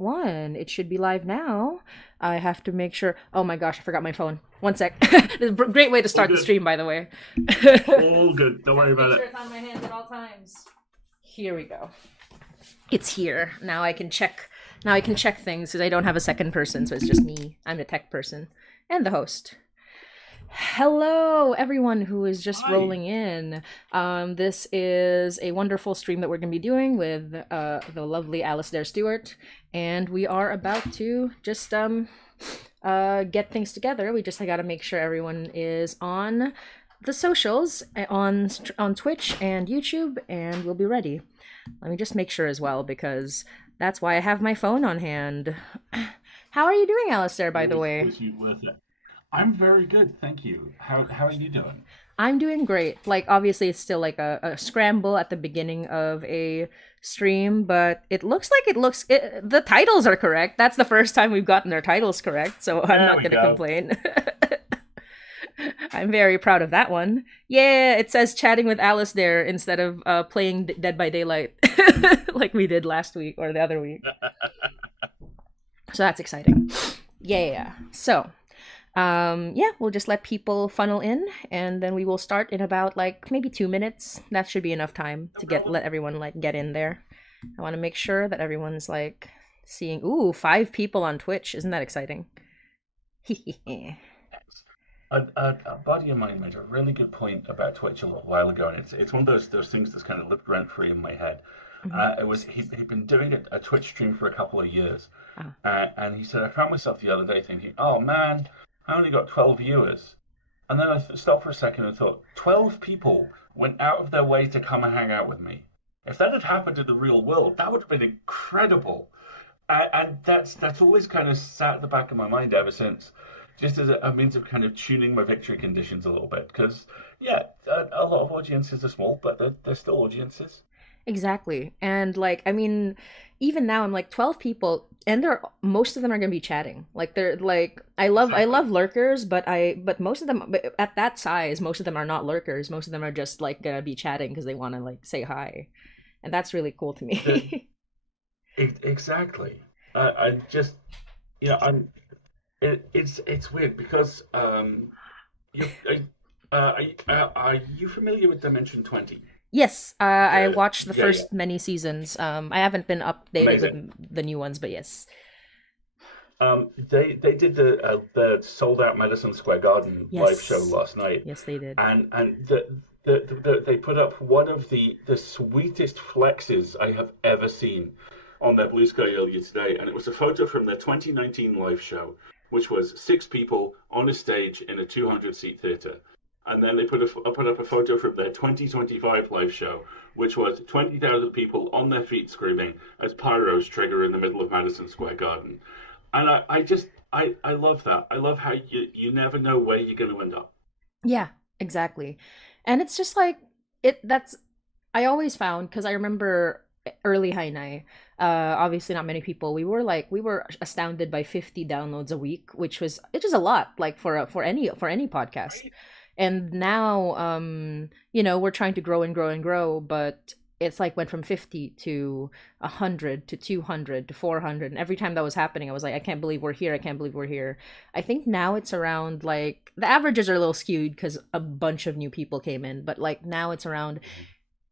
1. It should be live now. I have to make sure. Oh my gosh, I forgot my phone. One sec. This is a great way to All start the good. stream, by the way. All good. Don't worry Make about sure it. it's on my hands at all times. Here we go. It's here. Now I can check. Now I can check things because I don't have a second person, so it's just me. I'm the tech person and the host. Hello, everyone who is just Hi. rolling in. This is a wonderful stream that we're going to be doing with the lovely Alasdair Stewart, and we are about to just get things together. We just got to make sure everyone is on the socials on Twitch and YouTube, and we'll be ready. Let me just make sure as well, because that's why I have my phone on hand. How are you doing, Alasdair, by the way? Always worth it. I'm very good, thank you. How are you doing? I'm doing great. Like, obviously, it's still like a scramble at the beginning of a stream, but it looks like the titles are correct. That's the first time we've gotten our titles correct, so I'm There not we going to go. complain. I'm very proud of that one. Yeah, it says chatting with Alasdair instead of playing Dead by Daylight like we did last week or the other week. So that's exciting. Yeah. So, yeah, we'll just let people funnel in, and then we will start in about like maybe 2 minutes. That should be enough time No to problem. let everyone like get in there. I want to make sure that everyone's like seeing. Ooh, 5 people on Twitch! Isn't that exciting? A buddy of mine made a really good point about Twitch a little while ago, and it's one of those things that's kind of lived rent free in my head. Mhm. It was he'd been doing a Twitch stream for a couple of years, Ah. and he said I found myself the other day thinking, oh man, I only got 12 viewers, and then I stopped for a second and thought, 12 people went out of their way to come and hang out with me. If that had happened in the real world, that would have been incredible. And that's always kind of sat at the back of my mind ever since, just as a means of kind of tuning my victory conditions a little bit. Because yeah, a lot of audiences are small, but they're still audiences. Exactly. And like, I mean, even now I'm like 12 people, and they're most of them are going to be chatting. Like they're like, I Exactly. love lurkers, but most of them, but at that size, most of them are not lurkers. Most of them are just like going to be chatting because they want to like say hi. And that's really cool to The, me. exactly. I just I'm it's weird because you are you familiar with Dimension 20? Yes, I watched the Yeah, first many seasons. I haven't been updated with amazing. the new ones, but yes. They did the sold out Madison Square Garden live show Yes. last night, Yes, they did. and they put up one of the sweetest flexes I have ever seen on their Blue Sky earlier today, and it was a photo from their 2019 live show, which was 6 people on a stage in a 200-seat theater. And then they put up a photo from their 2025 live show, which was 20,000 people on their feet screaming as pyros trigger in the middle of Madison Square Garden. And I love that. I love how you never know where you're going to end up. Yeah, exactly. And it's just like that's I always found, because I remember early Hainai, obviously not many people. We were astounded by 50 downloads a week, which is a lot, like for any podcast. Right? And now we're trying to grow and grow and grow, but it's like went from 50 to 100 to 200 to 400, and every time that was happening I was like, I can't believe we're here, I can't believe we're here. I think now it's around, like, the averages are a little skewed because a bunch of new people came in, but like now it's around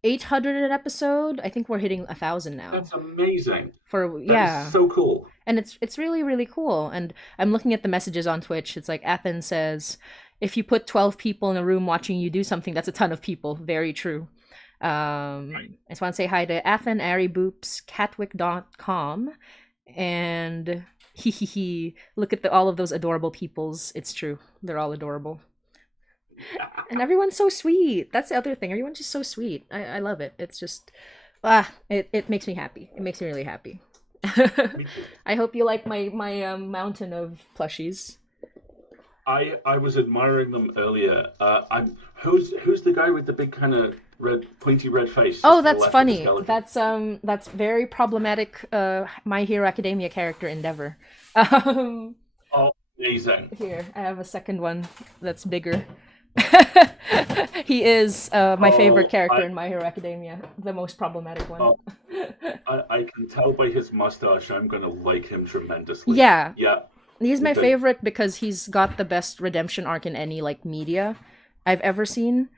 800 an episode. I think we're hitting 1,000 now That's amazing. for, That is yeah. so cool. And it's really really cool. And I'm looking at the messages on Twitch. It's like Athens says, if you put 12 people in a room watching you do something, that's a ton of people. Very true. Right. I just want to say hi to Athen, Ari Boops, Catwick.com, and look at all of those adorable peoples. It's true. They're all adorable. And everyone's so sweet. That's the other thing. Everyone's just so sweet. I love it. It's just, it makes me happy. It makes me really happy. Me too. I hope you like my mountain of plushies. I was admiring them earlier. I'm who's the guy with the big kind of red pointy red face Oh, just to the that's left of the funny. skeleton? That's very problematic. My Hero Academia character Endeavor. Um, Oh, amazing. Here I have a second one that's bigger. He is my favorite Oh, character in My Hero Academia, the most problematic one. uh, I can tell by his mustache I'm gonna like him tremendously. Yeah, Yeah, he's my because favorite because he's got the best redemption arc in any like media I've ever seen.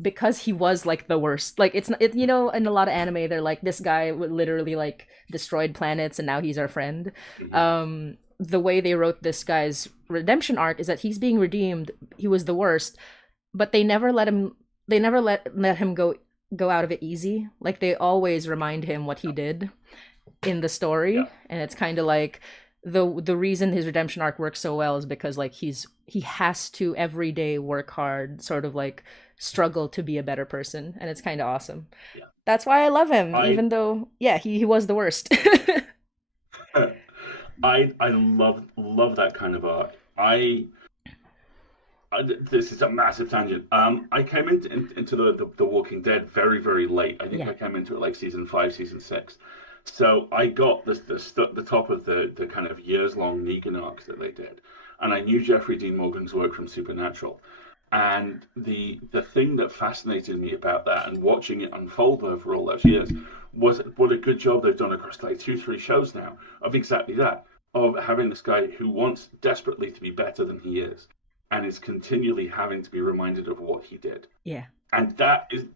Because he was like the worst. Like it's it, in a lot of anime they're like this guy would literally like destroyed planets and now he's our friend. mhm, The way they wrote this guy's redemption arc is that he's being redeemed. He was the worst, but they never let him go out of it easy. Like they always remind him what he did in the yeah, story, and it's kind of like the reason his redemption arc works so well is because like he has to every day work hard, sort of like struggle to be a better person, and it's kind of awesome. yeah. That's why I love him, I even though yeah, he was the worst. I love that kind of art. This is a massive tangent. I came into the Walking Dead very late. I think Yeah, I came into it like season five, season six. So I got the top of the kind of years long Negan arcs that they did, and I knew Jeffrey Dean Morgan's work from Supernatural. And the thing that fascinated me about that and watching it unfold over all those years was what a good job they've done across like two, three shows now of exactly that, of having this guy who wants desperately to be better than he is and is continually having to be reminded of what he did. yeah. And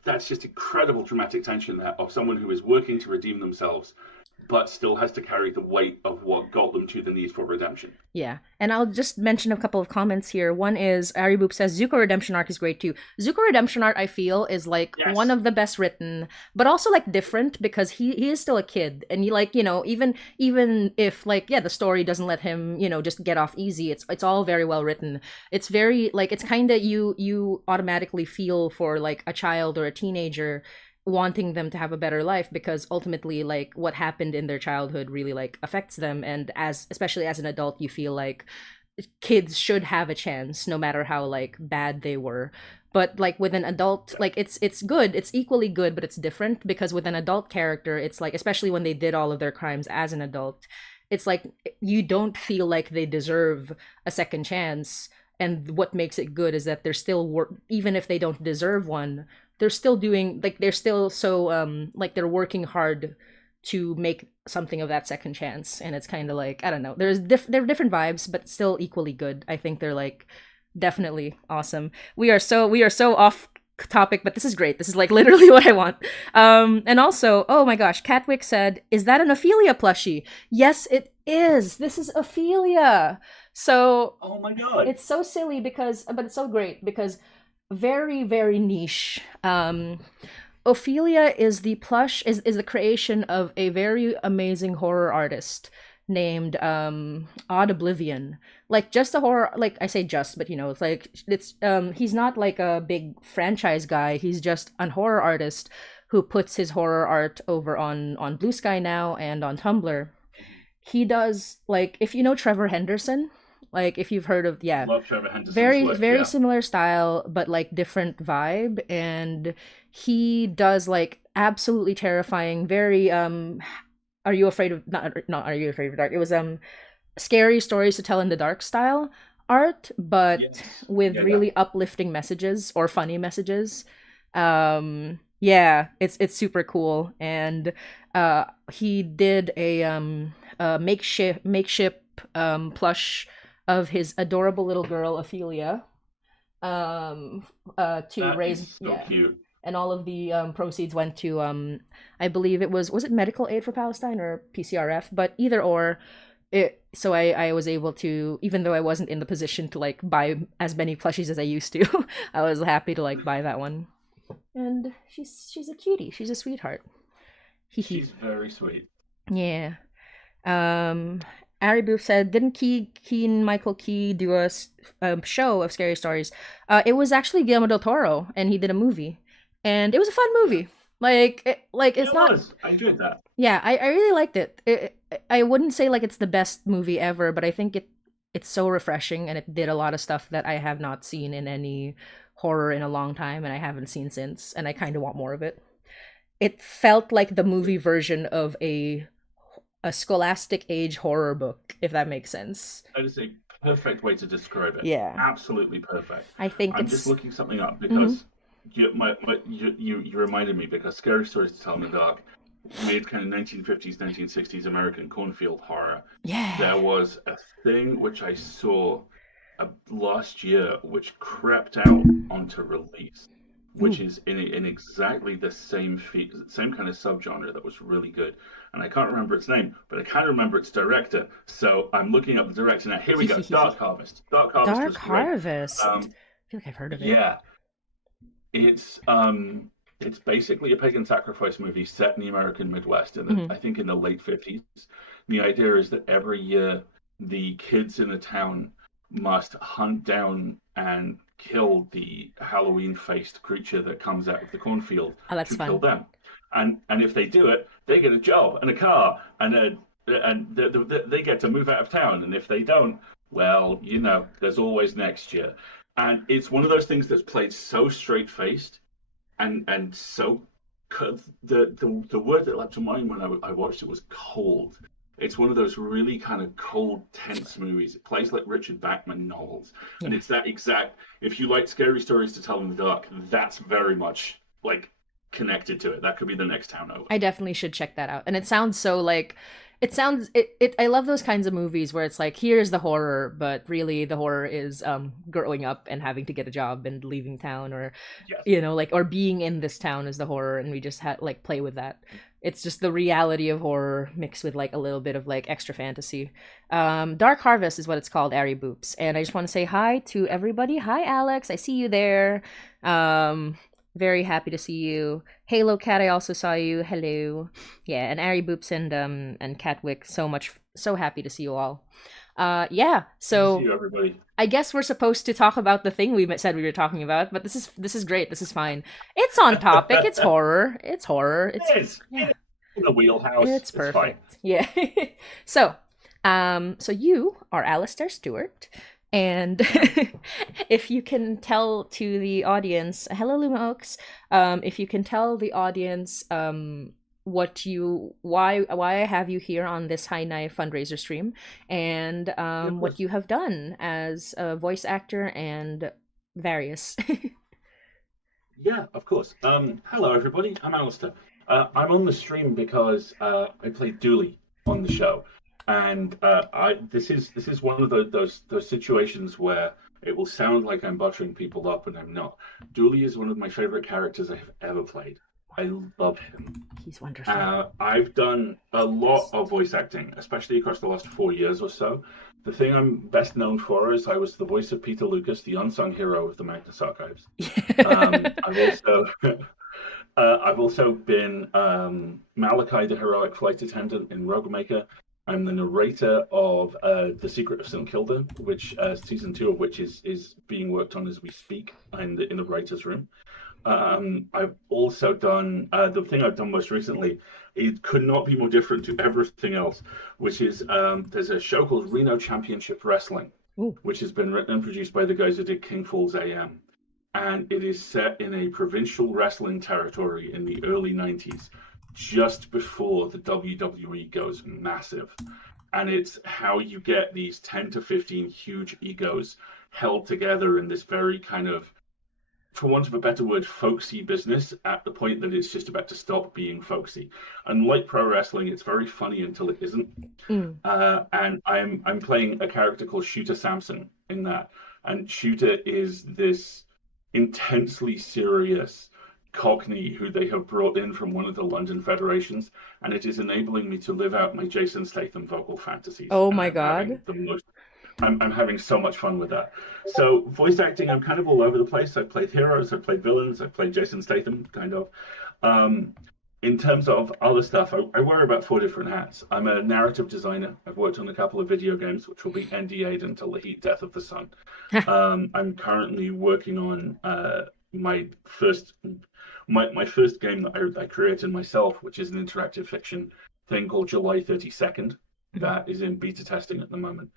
that's just incredible dramatic tension there of someone who is working to redeem themselves but still has to carry the weight of what got them to the need for redemption. Yeah, and I'll just mention a couple of comments here. One is Ari Boop says Zuko Redemption arc is great too. Zuko Redemption arc I feel is like one Yes. of the best written, but also like different because he is still a kid, and you like even if like yeah the story doesn't let him just get off easy. It's all very well written. It's very like it's kind of you automatically feel for like a child or a teenager wanting them to have a better life because ultimately like what happened in their childhood really like affects them, and as especially as an adult you feel like kids should have a chance no matter how like bad they were. But like with an adult, like it's good, it's equally good, but it's different because with an adult character it's like especially when they did all of their crimes as an adult, it's like you don't feel like they deserve a second chance. And what makes it good is that they're still even if they don't deserve one, they're still doing like they're still so like they're working hard to make something of that second chance. And it's kind of like I don't know, there are different vibes but still equally good. I think they're like definitely awesome. We are so off topic, but this is great. This is like literally what I want. And also, oh my gosh, Catwick said, is that an Ophelia plushie? Yes it is. This is Ophelia. So Oh my god. it's so silly because but it's so great because very niche. Ophelia is the plush is the creation of a very amazing horror artist named Odd Oblivion. Like just a horror, like I say just, but it's like he's not like a big franchise guy. He's just an horror artist who puts his horror art over on Blue Sky now and on Tumblr. He does like if you know Trevor Henderson, like if you've heard of yeah, Love Trevor Henderson's very work, very yeah. similar style but like different vibe. And he does like absolutely terrifying very are you afraid of not are you afraid of the dark, it was scary stories to tell in the dark style art but Yes. with Yeah, yeah. really uplifting messages or funny messages. Yeah, it's super cool. And he did a makeshift plush of his adorable little girl Ophelia to That raise is so yeah. cute. And all of the proceeds went to I believe it was it medical aid for Palestine or PCRF, but either or so I was able to, even though I wasn't in the position to like buy as many plushies as I used to, I was happy to like buy that one. And she's a cutie, she's a sweetheart. Hee hee. She's very sweet. Yeah. um Ari Booth said, didn't Keen Michael Key do a show of scary stories? It was actually Guillermo del Toro, and he did a movie, and it was a fun movie. Like Yeah, it's it not. was. I enjoyed that. Yeah, I really liked I wouldn't say like it's the best movie ever, but I think it's so refreshing, and it did a lot of stuff that I have not seen in any horror in a long time, and I haven't seen since, and I kind of want more of it. It felt like the movie version of a scholastic age horror book, if that makes sense. I just say perfect way to describe it. Yeah, Absolutely perfect. I think I'm just it's. looking something up Mhm. because you reminded me because Scary Stories to Tell in the Dark, made kind of 1950s, 1960s American cornfield horror. Yeah. There was a thing which I saw last year which crept out onto release, which Ooh. is in exactly the same kind of subgenre that was really good. And I can't remember its name, but I can remember its director. So I'm looking up the director now. Here we go. Dark Harvest. Dark Harvest Dark was great. Harvest. Um, I feel like I've heard of it. yeah, it's it's basically a pagan sacrifice movie set in the American Midwest in Hmm. I think in the late 50s. The idea is that every year the kids in a town must hunt down and kill the Halloween faced creature that comes out of the cornfield Oh, that's to kill fun. them. And if they do it, they get a job and a car they get to move out of town. And if they don't, well, there's always next year. And it's one of those things that's played so straight faced and so the word that leapt to mind when I watched it was cold. It's one of those really kind of cold, tense movies. It plays like Richard Bachman novels, and Yeah. it's that exact. If you like scary stories to tell in the dark, that's very much like connected to it. That could be the next town over. I definitely should check that out. And it sounds so like it I love those kinds of movies where it's like here's the horror, but really the horror is growing up and having to get a job and leaving town, or Yes. like, or being in this town is the horror, and we just had like play with that. It's just the reality of horror mixed with like a little bit of like extra fantasy. Dark Harvest is what it's called, Ari Boops. And I just want to say hi to everybody. Hi Alex, I see you there. um very happy to see you. Halo Cat, I also saw you. Hello. Yeah, and Ari Boops and Catwick, so happy to see you all. Yeah, Good to see so you, everybody. I guess we're supposed to talk about the thing we said we were talking about, but this is great. This is fine. It's on topic. It's horror. It's horror. It's It yeah. is in the wheelhouse. It's It's fine. perfect. Yeah. so, so you are Alasdair Stewart, and if you can tell to the audience, hello Luma Oaks, if you can tell the audience, why I have you here on this High Knife fundraiser stream, and Yeah, of what course. you have done as a voice actor and various. Yeah, of course. Hello, everybody. I'm Alistair. I'm on the stream because I played Dooley on the show, and I this is one of those situations where it will sound like I'm buttering people up, and I'm not. Dooley is one of my favorite characters I have ever played. I love him. He's wonderful. I've done a lot of voice acting, especially across the last 4 years or so. The thing I'm best known for is I was the voice of Peter Lucas, the unsung hero of the Magnus Archives. I've also I've also been Malachi, the heroic flight attendant in Rogue Maker. I'm the narrator of The Secret of St. Kilda, which season 2 of which is being worked on as we speak in the writers' room. I've also done the thing I've done most recently. It could not be more different to everything else, which is there's a show called Reno Championship Wrestling, Ooh. which has been written and produced by the guys who did King Falls AM, and it is set in a provincial wrestling territory in the early '90s, just before the WWE goes massive, and it's how you get these 10 to 15 huge egos held together in this very kind of, for want of a better word, folksy business at the point that it's just about to stop being folksy. And like pro wrestling, it's very funny until it isn't. Mm. And I'm playing a character called Shooter Sampson in that, and Shooter is this intensely serious Cockney who they have brought in from one of the London federations, and it is enabling me to live out my Jason Statham vocal fantasies. Oh And my I'm having god. the most I'm having so much fun with that. So voice acting, I'm kind of all over the place. I've played heroes, I've played villains, I've played Jason Statham, kind of. Um, in terms of other stuff, I wear about 4 different hats. I'm a narrative designer. I've worked on a couple of video games, which will be NDA'd until the heat death of the sun. I'm currently working on my first my first game that I created myself, which is an interactive fiction thing called July 32nd. That is in beta testing at the moment.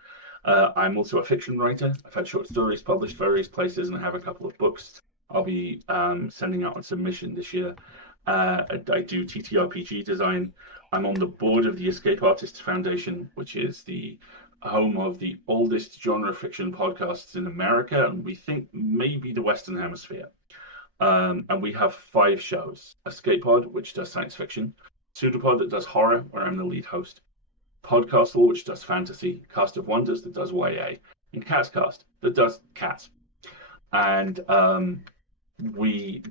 I'm also a fiction writer. I've had short stories published various places, and I have a couple of books I'll be sending out on submission this year. I do TTRPG design. I'm on the board of the Escape Artists Foundation, which is the home of the oldest genre fiction podcasts in America, and we think maybe the Western Hemisphere. And we have 5 shows: Escape Pod, which does science fiction; Pseudopod, that does horror, where I'm the lead host; Podcastle, which does fantasy; Cast of Wonders, that does YA; and Catscast, that does cats. And we,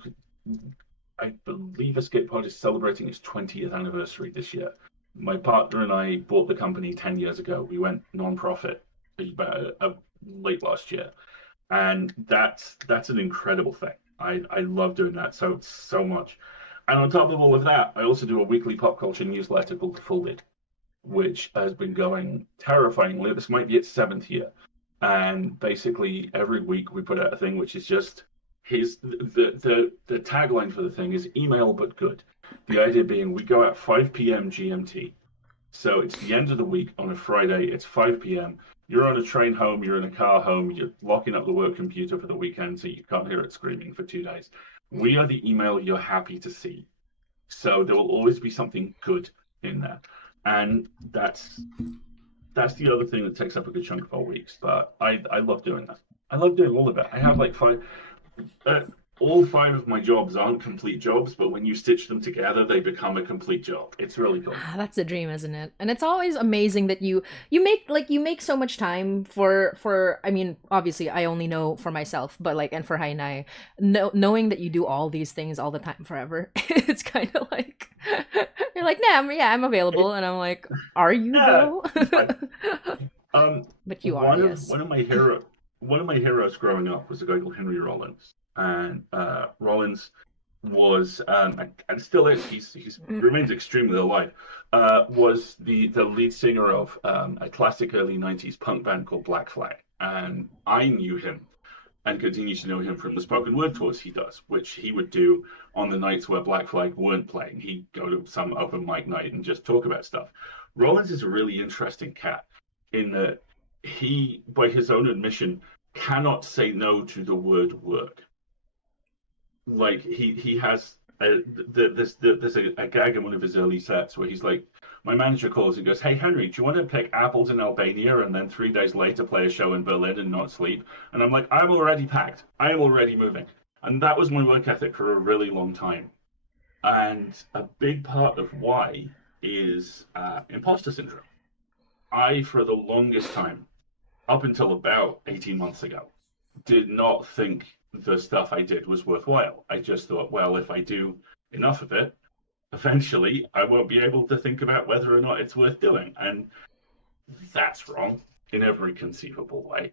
I believe Escape Pod is celebrating its 20th anniversary this year. My partner and I bought the company 10 years ago. We went non-profit about late last year, and that's an incredible thing. I love doing that so much. And on top of all of that, I also do a weekly pop culture newsletter called Folded, which has been going terrifyingly. This might be its 7th year, and basically every week we put out a thing which is just his the tagline for the thing is email but good. The idea being we go at 5 p.m. GMT, so it's the end of the week on a Friday. It's 5 p.m. You're on a train home, you're in a car home, you're locking up the work computer for the weekend so you can't hear it screaming for 2 days. We are the email you're happy to see. So there will always be something good in there. And that's the other thing that takes up a good chunk of our weeks. But I love doing that. I love doing all of it. I have like 5. All 5 of my jobs aren't complete jobs, but when you stitch them together, they become a complete job. It's really cool. That's a dream, isn't it? And it's always amazing that you make so much time for I mean, obviously I only know for myself, but like and for Hainai, knowing that you do all these things all the time forever, it's kind of like you're like, nah, I'm available, and I'm like, are you Yeah, though? it's fine. But you are, yes. One of my heroes growing up was a guy called Henry Rollins, and Rollins was and still is. He's remains extremely alive. Was the lead singer of a classic early '90s punk band called Black Flag, and I knew him and continue to know him from the spoken word tours he does, which he would do on the nights where Black Flag weren't playing. He'd go to some open mic night and just talk about stuff. Rollins is a really interesting cat in that he, by his own admission, cannot say no to the word work. Like he has there's a gag in one of his early sets where he's like, my manager calls and goes, "Hey Henry, do you want to pick apples in Albania and then 3 days later play a show in Berlin and not sleep?" And I'm like, I'm already packed. I am already moving. And that was my work ethic for a really long time. And a big part of why is imposter syndrome. I, for the longest time, up until about 18 months ago, did not think the stuff I did was worthwhile. I just thought, well, if I do enough of it, eventually I won't be able to think about whether or not it's worth doing. And that's wrong in every conceivable way.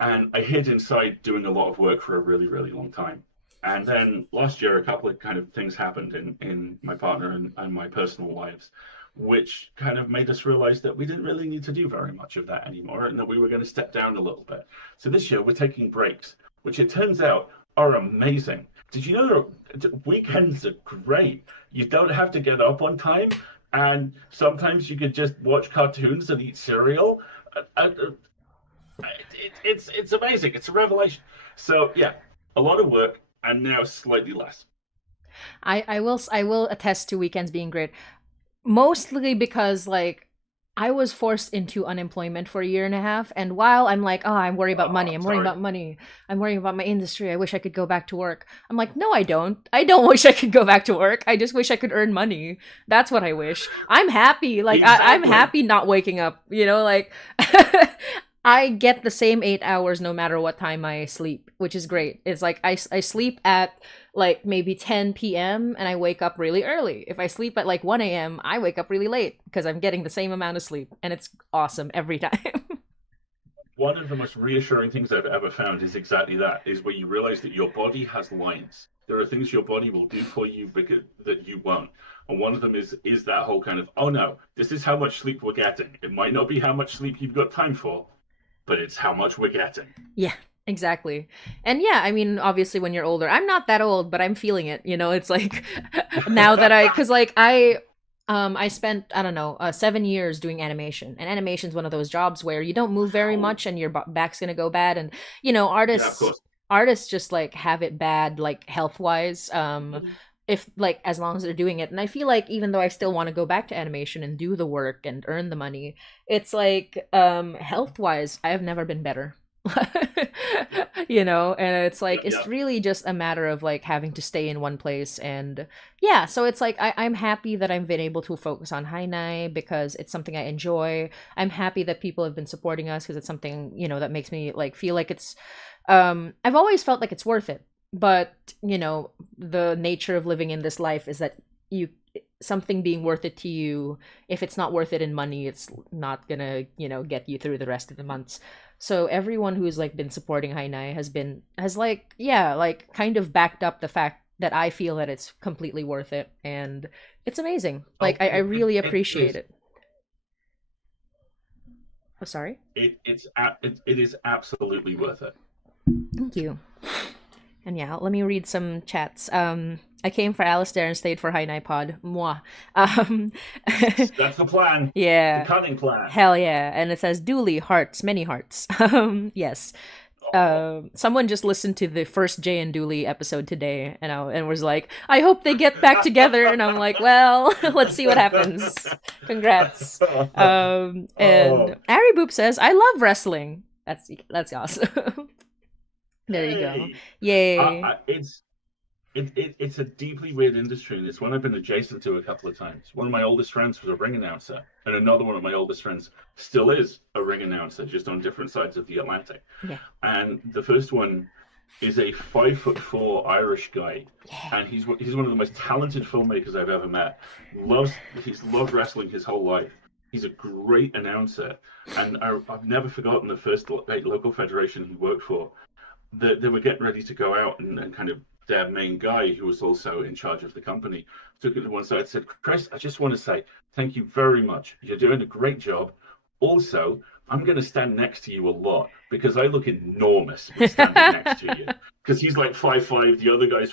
And I hid inside doing a lot of work for a really, really long time. And then last year, a couple of kind of things happened in my partner and my personal lives, which kind of made us realize that we didn't really need to do very much of that anymore and that we were going to step down a little bit. So this year we're taking breaks, which it turns out are amazing. Did you know that weekends are great? You don't have to get up on time, and sometimes you could just watch cartoons and eat cereal. It's amazing. It's a revelation. So yeah, a lot of work and now slightly less. I will attest to weekends being great, mostly because like I was forced into unemployment for a year and a half, and while I'm like, oh, I'm worried about money, I'm I'm worrying sorry. about money, I'm worrying about my industry, I wish I could go back to work. I'm like, no, I don't wish I could go back to work. I just wish I could earn money. That's what I wish. I'm happy, like I'm Exactly. happy not waking up, like I get the same 8 hours no matter what time I sleep, which is great. It's like I sleep at like maybe 10 p.m. and I wake up really early. If I sleep at like 1 a.m., I wake up really late because I'm getting the same amount of sleep, and it's awesome every time. One of the most reassuring things I've ever found is exactly that, is where you realize that your body has lines. There are things your body will do for you because that you won't. And one of them is that whole kind of, oh no, this is how much sleep we're getting. It might not be how much sleep you've got time for, but it's how much we're getting. Yeah, exactly. And yeah, I mean, obviously when you're older, I'm not that old, but I'm feeling it. It's like now that cuz like I spent, I don't know, 7 years doing animation. And animation's one of those jobs where you don't move very Wow. much and your back's going to go bad, and Yeah, of artists course. artists just like have it bad like health-wise. if like as long as they're doing it. And I feel like even though I still want to go back to animation and do the work and earn the money, it's like health wise I have never been better. You know, and it's like Yep, it's yep. really just a matter of like having to stay in one place. And yeah, so it's like I'm happy that I've been able to focus on Hainai because it's something I enjoy. I'm happy that people have been supporting us because it's something, you know, that makes me like feel like it's I've always felt like it's worth it. But you know, the nature of living in this life is that you something being worth it to you, if it's not worth it in money, it's not gonna, you know, get you through the rest of the months. So everyone who's like been supporting Hainai has like, yeah, like kind of backed up the fact that I feel that it's completely worth it, and it's amazing. Like Oh, I really it appreciate is. it. Oh, sorry. It is absolutely worth it. Thank you. And yeah, let me read some chats. I came for Alasdair and stayed for Hainai Pod. Moi. Um, That's the plan. The yeah. cunning plan. Hell yeah. And it says duly hearts, many hearts. Yes. Oh, Someone just listened to the first Jay and Dooley episode today and was like, I hope they get back together. And I'm like, well, let's see what happens. Congrats. And oh, Ari Boop says, I love wrestling. That's awesome. There you go. hey. Yay. It's a deeply weird industry, and it's one I've been adjacent to a couple of times. One of my oldest friends was a ring announcer, and another one of my oldest friends still is a ring announcer, just on different sides of the Atlantic. Yeah. And the first one is a 5'4" Irish guy, Yeah. and he's one of the most talented filmmakers I've ever met. He's loved wrestling his whole life. He's a great announcer, and I've never forgotten the first like, local federation he worked for. They were getting ready to go out, and kind of their main guy, who was also in charge of the company, took it to one side and said, Chris, I just want to say thank you very much. You're doing a great job. Also, I'm going to stand next to you a lot because I look enormous standing next to you. Because he's like 5'5", the other guy's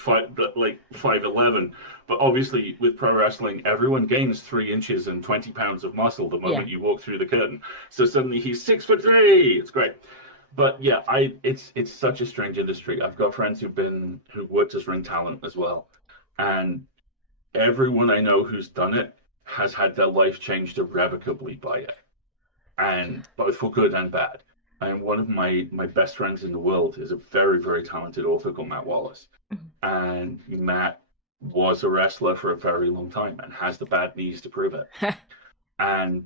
like 5'11". But obviously, with pro wrestling, everyone gains 3 inches and 20 pounds of muscle the Yeah. moment you walk through the curtain. So suddenly he's 6'3". It's great. But yeah, it's such a strange industry. I've got friends who worked as ring talent as well, and everyone I know who's done it has had their life changed irrevocably by it, and both for good and bad. And one of my best friends in the world is a very, very talented author called Matt Wallace, and Matt was a wrestler for a very long time and has the bad knees to prove it. And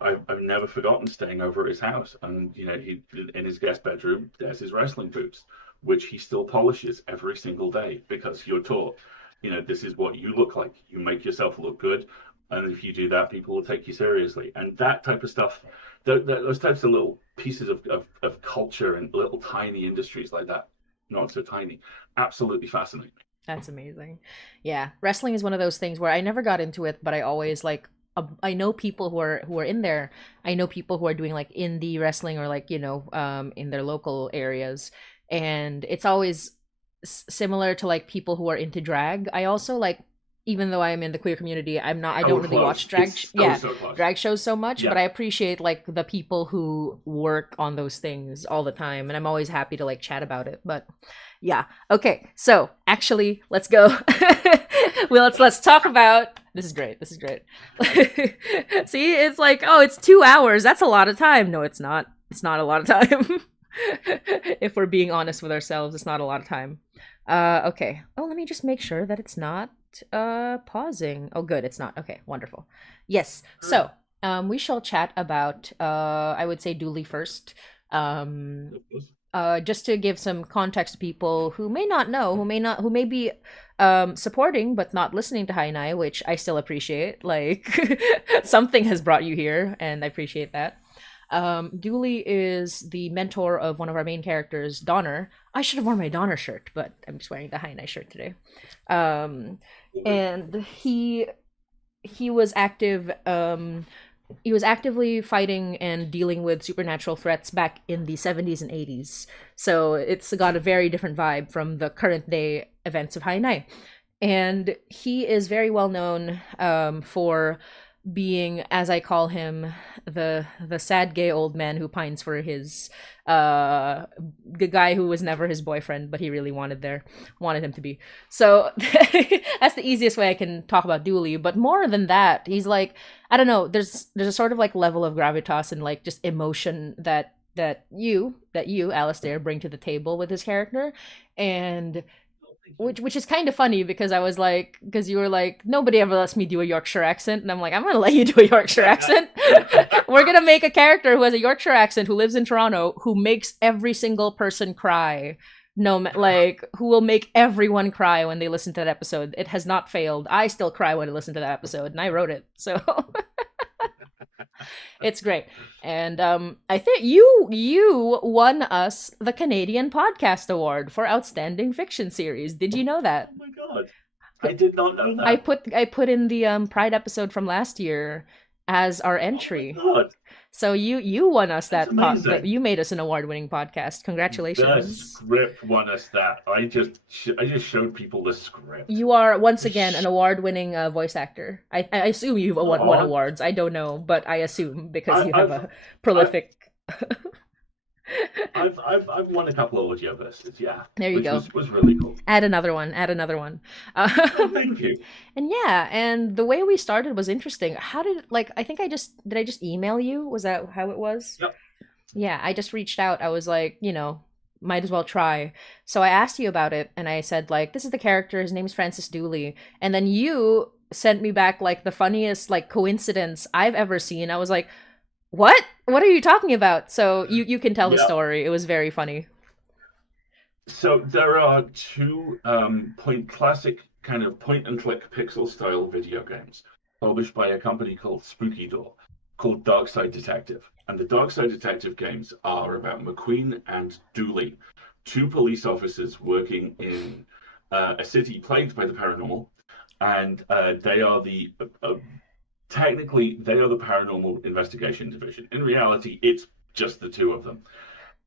I've never forgotten staying over at his house, and you know, he in his guest bedroom there's his wrestling boots, which he still polishes every single day because you're taught, you know, this is what you look like. You make yourself look good, and if you do that, people will take you seriously. And that type of stuff, those types of little pieces of culture and little tiny industries like that, not so tiny, absolutely fascinating. That's amazing. Yeah, wrestling is one of those things where I never got into it, but I always like I know people who are in there. I know people who are doing like indie wrestling or like, you know, in their local areas, and it's always similar to like people who are into drag. I also like, even though I'm in the queer community, I Oh, don't really close. watch drag It's yeah, so close. drag shows so much, but Yeah. I appreciate like the people who work on those things all the time, and I'm always happy to like chat about it. But yeah. Okay. So actually, let's go. Well, let's talk about. This is great. This is great. See, it's like, oh, it's 2 hours. That's a lot of time. No, it's not. It's not a lot of time. If we're being honest with ourselves, it's not a lot of time. Okay. Oh, let me just make sure that it's not pausing. Oh, good. It's not. Okay. Wonderful. Yes. So, we shall chat about. I would say Dooley first. Um, just to give some context to people who may not know, who may be supporting but not listening to Hainai, which I still appreciate. Like something has brought you here, and I appreciate that. Dooley is the mentor of one of our main characters, Donner. I should have worn my Donner shirt, but I'm just wearing the Hainai shirt today. Um, and he was active. He was actively fighting and dealing with supernatural threats back in the 70s and 80s. So it's got a very different vibe from the current day events of Hainai. And he is very well known for being, as I call him, the sad gay old man who pines for his the guy who was never his boyfriend, but he really wanted him to be. So that's the easiest way I can talk about Dooley. But more than that, he's like, I don't know. There's a sort of like level of gravitas and like just emotion that you Alasdair bring to the table with his character, and which is kind of funny because I was like, because you were like, nobody ever lets me do a Yorkshire accent, and I'm like, I'm gonna let you do a Yorkshire accent. We're gonna make a character who has a Yorkshire accent, who lives in Toronto, who makes every single person cry. No, like who will make everyone cry when they listen to that episode. It has not failed. I still cry when I listen to that episode, and I wrote it, so it's great. And I think you won us the Canadian Podcast Award for Outstanding Fiction Series. Did you know that? Oh my god, I did not know that. I put in the Pride episode from last year as our entry. Oh my god. So you won us That's that. You made us an award-winning podcast. The Congratulations. script won us that. I just showed people the script. You are once again an award-winning voice actor. I assume you've won awards. I don't know, but I assume because you have a prolific. I've won a couple of audio verses, yeah. There you go. Which was really cool. Add another one. Oh, thank you. And yeah, and the way we started was interesting. How did I think I just email you? Was that how it was? Yep. Yeah, I just reached out. I was like, might as well try. So I asked you about it, and I said like, this is the character. His name's Francis Dooley. And then you sent me back like the funniest like coincidence I've ever seen. I was like, what? What are you talking about? So you can tell the story. It was very funny. So there are two classic kind of point and click pixel style video games published by a company called Spooky Door called Dark Side Detective. And the Dark Side Detective games are about McQueen and Dooley, two police officers working in a city plagued by the paranormal. And they are technically, they are the paranormal investigation division. In reality, it's just the two of them.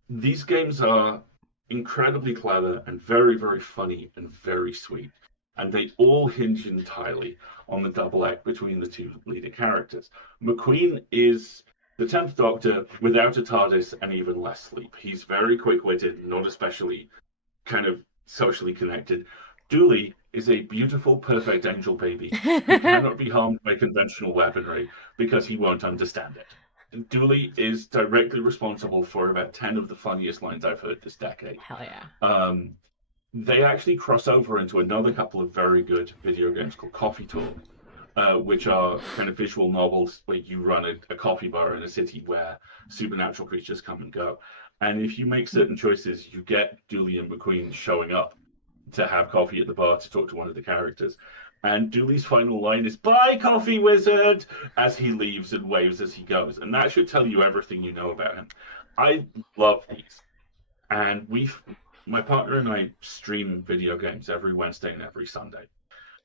These games are incredibly clever and very, very funny and very sweet. And they all hinge entirely on the double act between the two leading characters. McQueen is the 10th Doctor without a TARDIS and even less sleep. He's very quick-witted, not especially kind of socially connected. Dooley is a beautiful, perfect angel baby who cannot be harmed by conventional weaponry because he won't understand it. Dooley is directly responsible for about 10 of the funniest lines I've heard this decade. Hell yeah. They actually cross over into another couple of very good video games called Coffee Talk, which are kind of visual novels where you run a coffee bar in a city where supernatural creatures come and go. And if you make certain choices, you get Dooley and McQueen showing up to have coffee at the bar to talk to one of the characters. And Dooley's final line is, "Bye, coffee wizard," as he leaves and waves as he goes. And that should tell you everything you know about him. I love these. And my partner and I stream video games every Wednesday and every Sunday.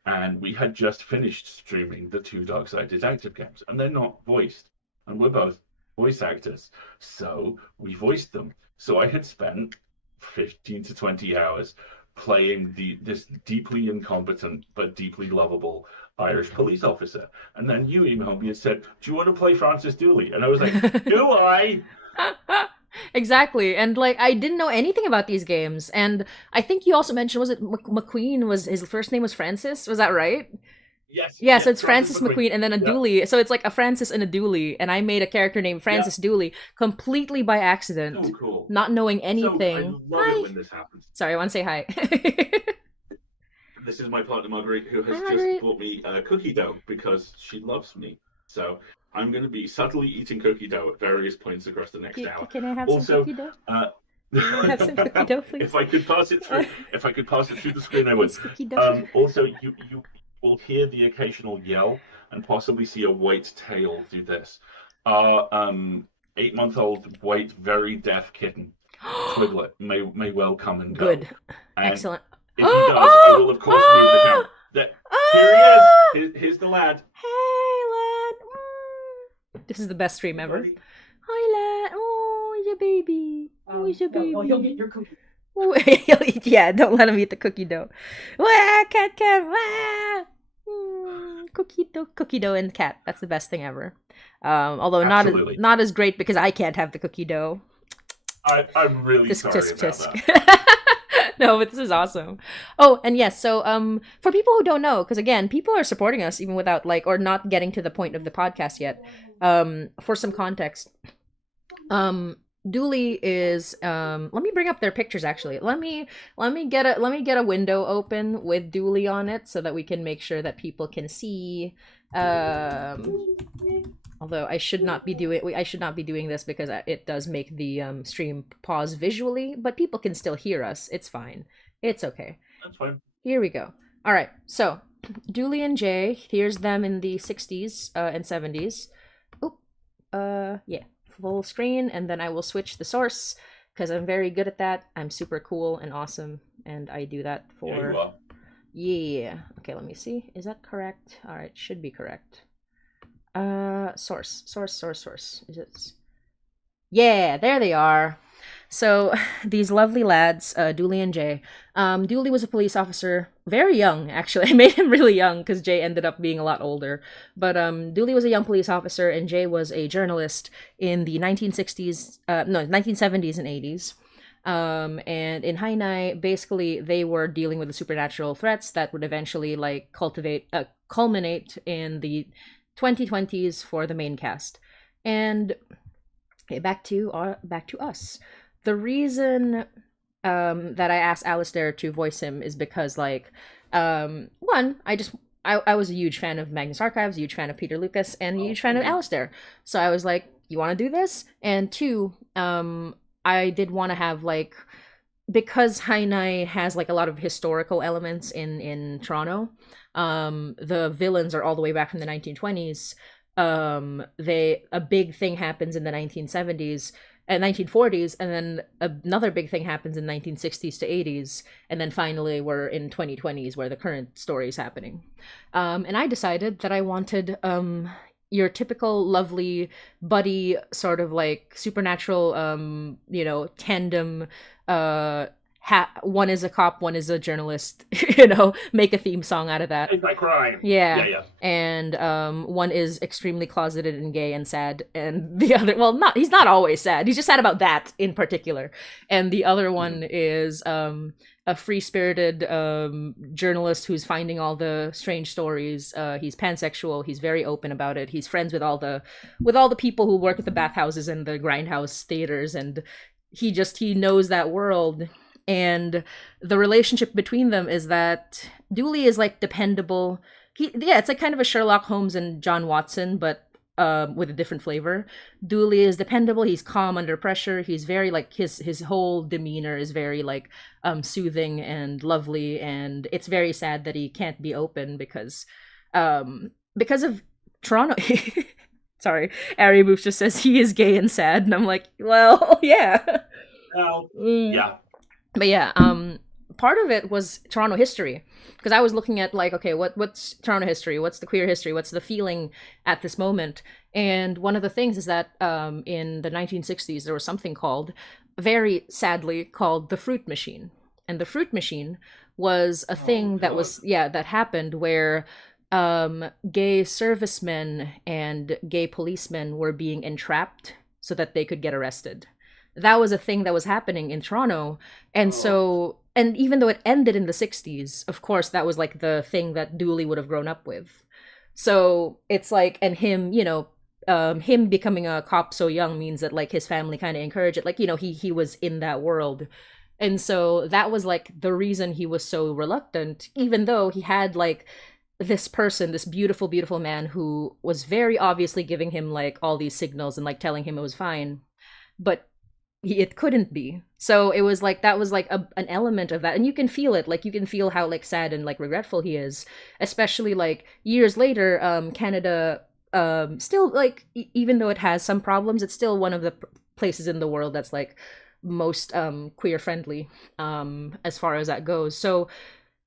And we had just finished streaming the two Dark Side Detective games. And they're not voiced. And we're both voice actors. So we voiced them. So I had spent 15 to 20 hours playing this deeply incompetent but deeply lovable Irish police officer. And then you emailed me and said, "Do you want to play Francis Dooley?" And I was like, "Do I?" Exactly. And like, I didn't know anything about these games. And I think you also mentioned, was it McQueen, was his first name was Francis? Was that right? Yes. Yeah, so it's Francis McQueen and then a Dooley. So it's like a Francis and a Dooley. And I made a character named Francis Dooley completely by accident. Oh, cool. Not knowing anything. So I love it when this happens. Sorry, I want to say hi. This is my partner Marguerite, who has Marguerite. just bought me cookie dough because she loves me. So I'm going to be subtly eating cookie dough at various points across the next hour. Can I have some cookie dough? Have some cookie dough, please. If I could pass it through the screen, I would. Cookie dough. Also, you will hear the occasional yell and possibly see a white tail do this. Our 8-month-old white, very deaf kitten, Twiglet, may well come and go. Good. And excellent. If he does, I will of course move the camera. Here he is. Here's the lad. Hey, lad. This is the best stream ever. Buddy. Hi, lad. Oh, he's a baby. Oh, he's a baby. Well, he'll get your cookie. Yeah, don't let him eat the cookie dough. Wah, cat, wah. cookie dough and cat. That's the best thing ever. Although Absolutely. not as great because I can't have the cookie dough. I'm really Tisk sorry tisk about tisk. that. No, but this is awesome. Oh, and yes, so for people who don't know, because again, people are supporting us even without like or not getting to the point of the podcast yet. For some context, Dooley is let me bring up their pictures actually. Let me get a window open with Dooley on it so that we can make sure that people can see. Although I should not be doing this because it does make the stream pause visually, but people can still hear us. It's fine. It's okay. That's fine. Here we go. All right. So, Dooley and Jay, here's them in the 60s and 70s. Oh, yeah. Full screen, and then I will switch the source because I'm very good at that. I'm super cool and awesome, and I do that for... Yeah, you are. Yeah. Okay, let me see. Is that correct? All right, should be correct. Source. Is it? Yeah, there they are. So these lovely lads, Dooley and Jay. Dooley was a police officer, very young actually. I made him really young because Jay ended up being a lot older. But Dooley was a young police officer, and Jay was a journalist in the 1960s, 1970s and 80s. And in Hainai, basically they were dealing with the supernatural threats that would eventually like culminate in the 2020s for the main cast. And okay, back to us. The reason that I asked Alasdair to voice him is because, like, one, I was a huge fan of Magnus Archives, a huge fan of Peter Lucas, and a huge fan of Alasdair. So I was like, you want to do this? And two, I did want to have, like, because Hainai has, like, a lot of historical elements in Toronto, the villains are all the way back from the 1920s. A big thing happens in the 1970s and 1940s, and then another big thing happens in 1960s to 80s, and then finally we're in 2020s where the current story is happening. And I decided that I wanted your typical lovely buddy sort of like supernatural tandem one is a cop, one is a journalist, make a theme song out of that. It's like crime. Yeah. And one is extremely closeted and gay and sad, and the other, well, he's not always sad. He's just sad about that in particular. And the other one is a free-spirited journalist who's finding all the strange stories. He's pansexual. He's very open about it. He's friends with all the people who work at the bathhouses and the grindhouse theaters, and he knows that world. And the relationship between them is that Dooley is like dependable. It's like kind of a Sherlock Holmes and John Watson, but with a different flavor. Dooley is dependable. He's calm under pressure. He's very like his whole demeanor is very like soothing and lovely. And it's very sad that he can't be open because of Toronto. Sorry, Ari Boops just says he is gay and sad, and I'm like, well, yeah. Well, yeah. But yeah, part of it was Toronto history, because I was looking at like, okay, what's Toronto history? What's the queer history? What's the feeling at this moment? And one of the things is that in the 1960s there was something very sadly called the fruit machine, and the fruit machine was a thing that happened where gay servicemen and gay policemen were being entrapped so that they could get arrested. That was a thing that was happening in Toronto. And so, and even though it ended in the 60s, of course, that was like the thing that Dooley would have grown up with. So it's like, and him, him becoming a cop so young means that like his family kind of encouraged it. Like, he was in that world. And so that was like the reason he was so reluctant, even though he had like this person, this beautiful, beautiful man who was very obviously giving him like all these signals and like telling him it was fine. But it couldn't be. So it was like, that was like an element of that. And you can feel it. Like you can feel how like sad and like regretful he is, especially like years later. Canada still like, even though it has some problems, it's still one of the places in the world that's like most queer friendly as far as that goes. So,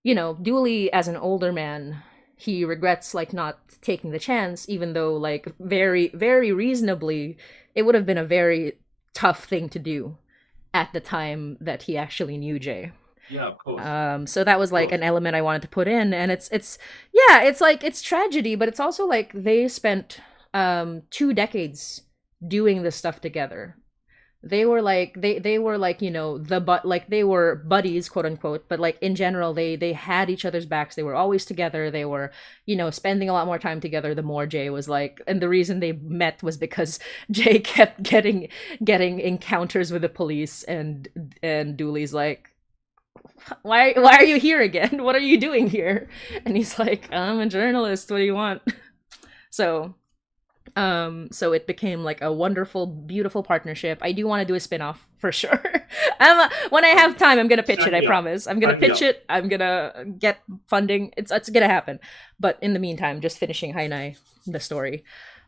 Dooley as an older man, he regrets like not taking the chance, even though like very, very reasonably it would have been a very tough thing to do at the time that he actually knew Jay. Yeah, of course, So that was of like an course. element I wanted to put in, and it's yeah, it's like it's tragedy, but it's also like they spent 2 decades doing this stuff together. They were like, you know, like they were buddies, quote unquote, but like in general they had each other's backs. They were always together. They were, you know, spending a lot more time together the more Jay was like, and the reason they met was because Jay kept getting encounters with the police, and Dooley's like, why are you here again? What are you doing here? And he's like, I'm a journalist. What do you want? So so it became like a wonderful, beautiful partnership. I do want to do a spin-off for sure. When I have time, I'm gonna pitch it. Sign I me up. promise. I'm gonna Sign me pitch up. it. I'm gonna get funding. It's gonna happen. But in the meantime, just finishing Hainai, the story.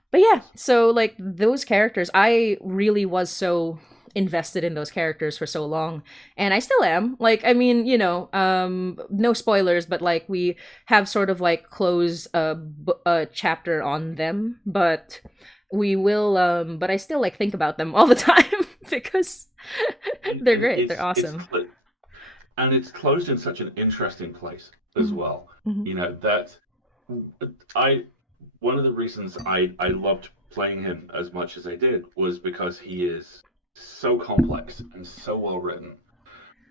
But yeah, so like those characters, I really was so invested in those characters for so long, and I still am. Like, I mean, you know, no spoilers, but like we have sort of like closed a chapter on them, but we will but I still like think about them all the time because they're And great. They're awesome. and it's closed in such an interesting place as Mhm. well. Mhm. You know that I one of the reasons I loved playing him as much as I did was because he is so complex and so well written,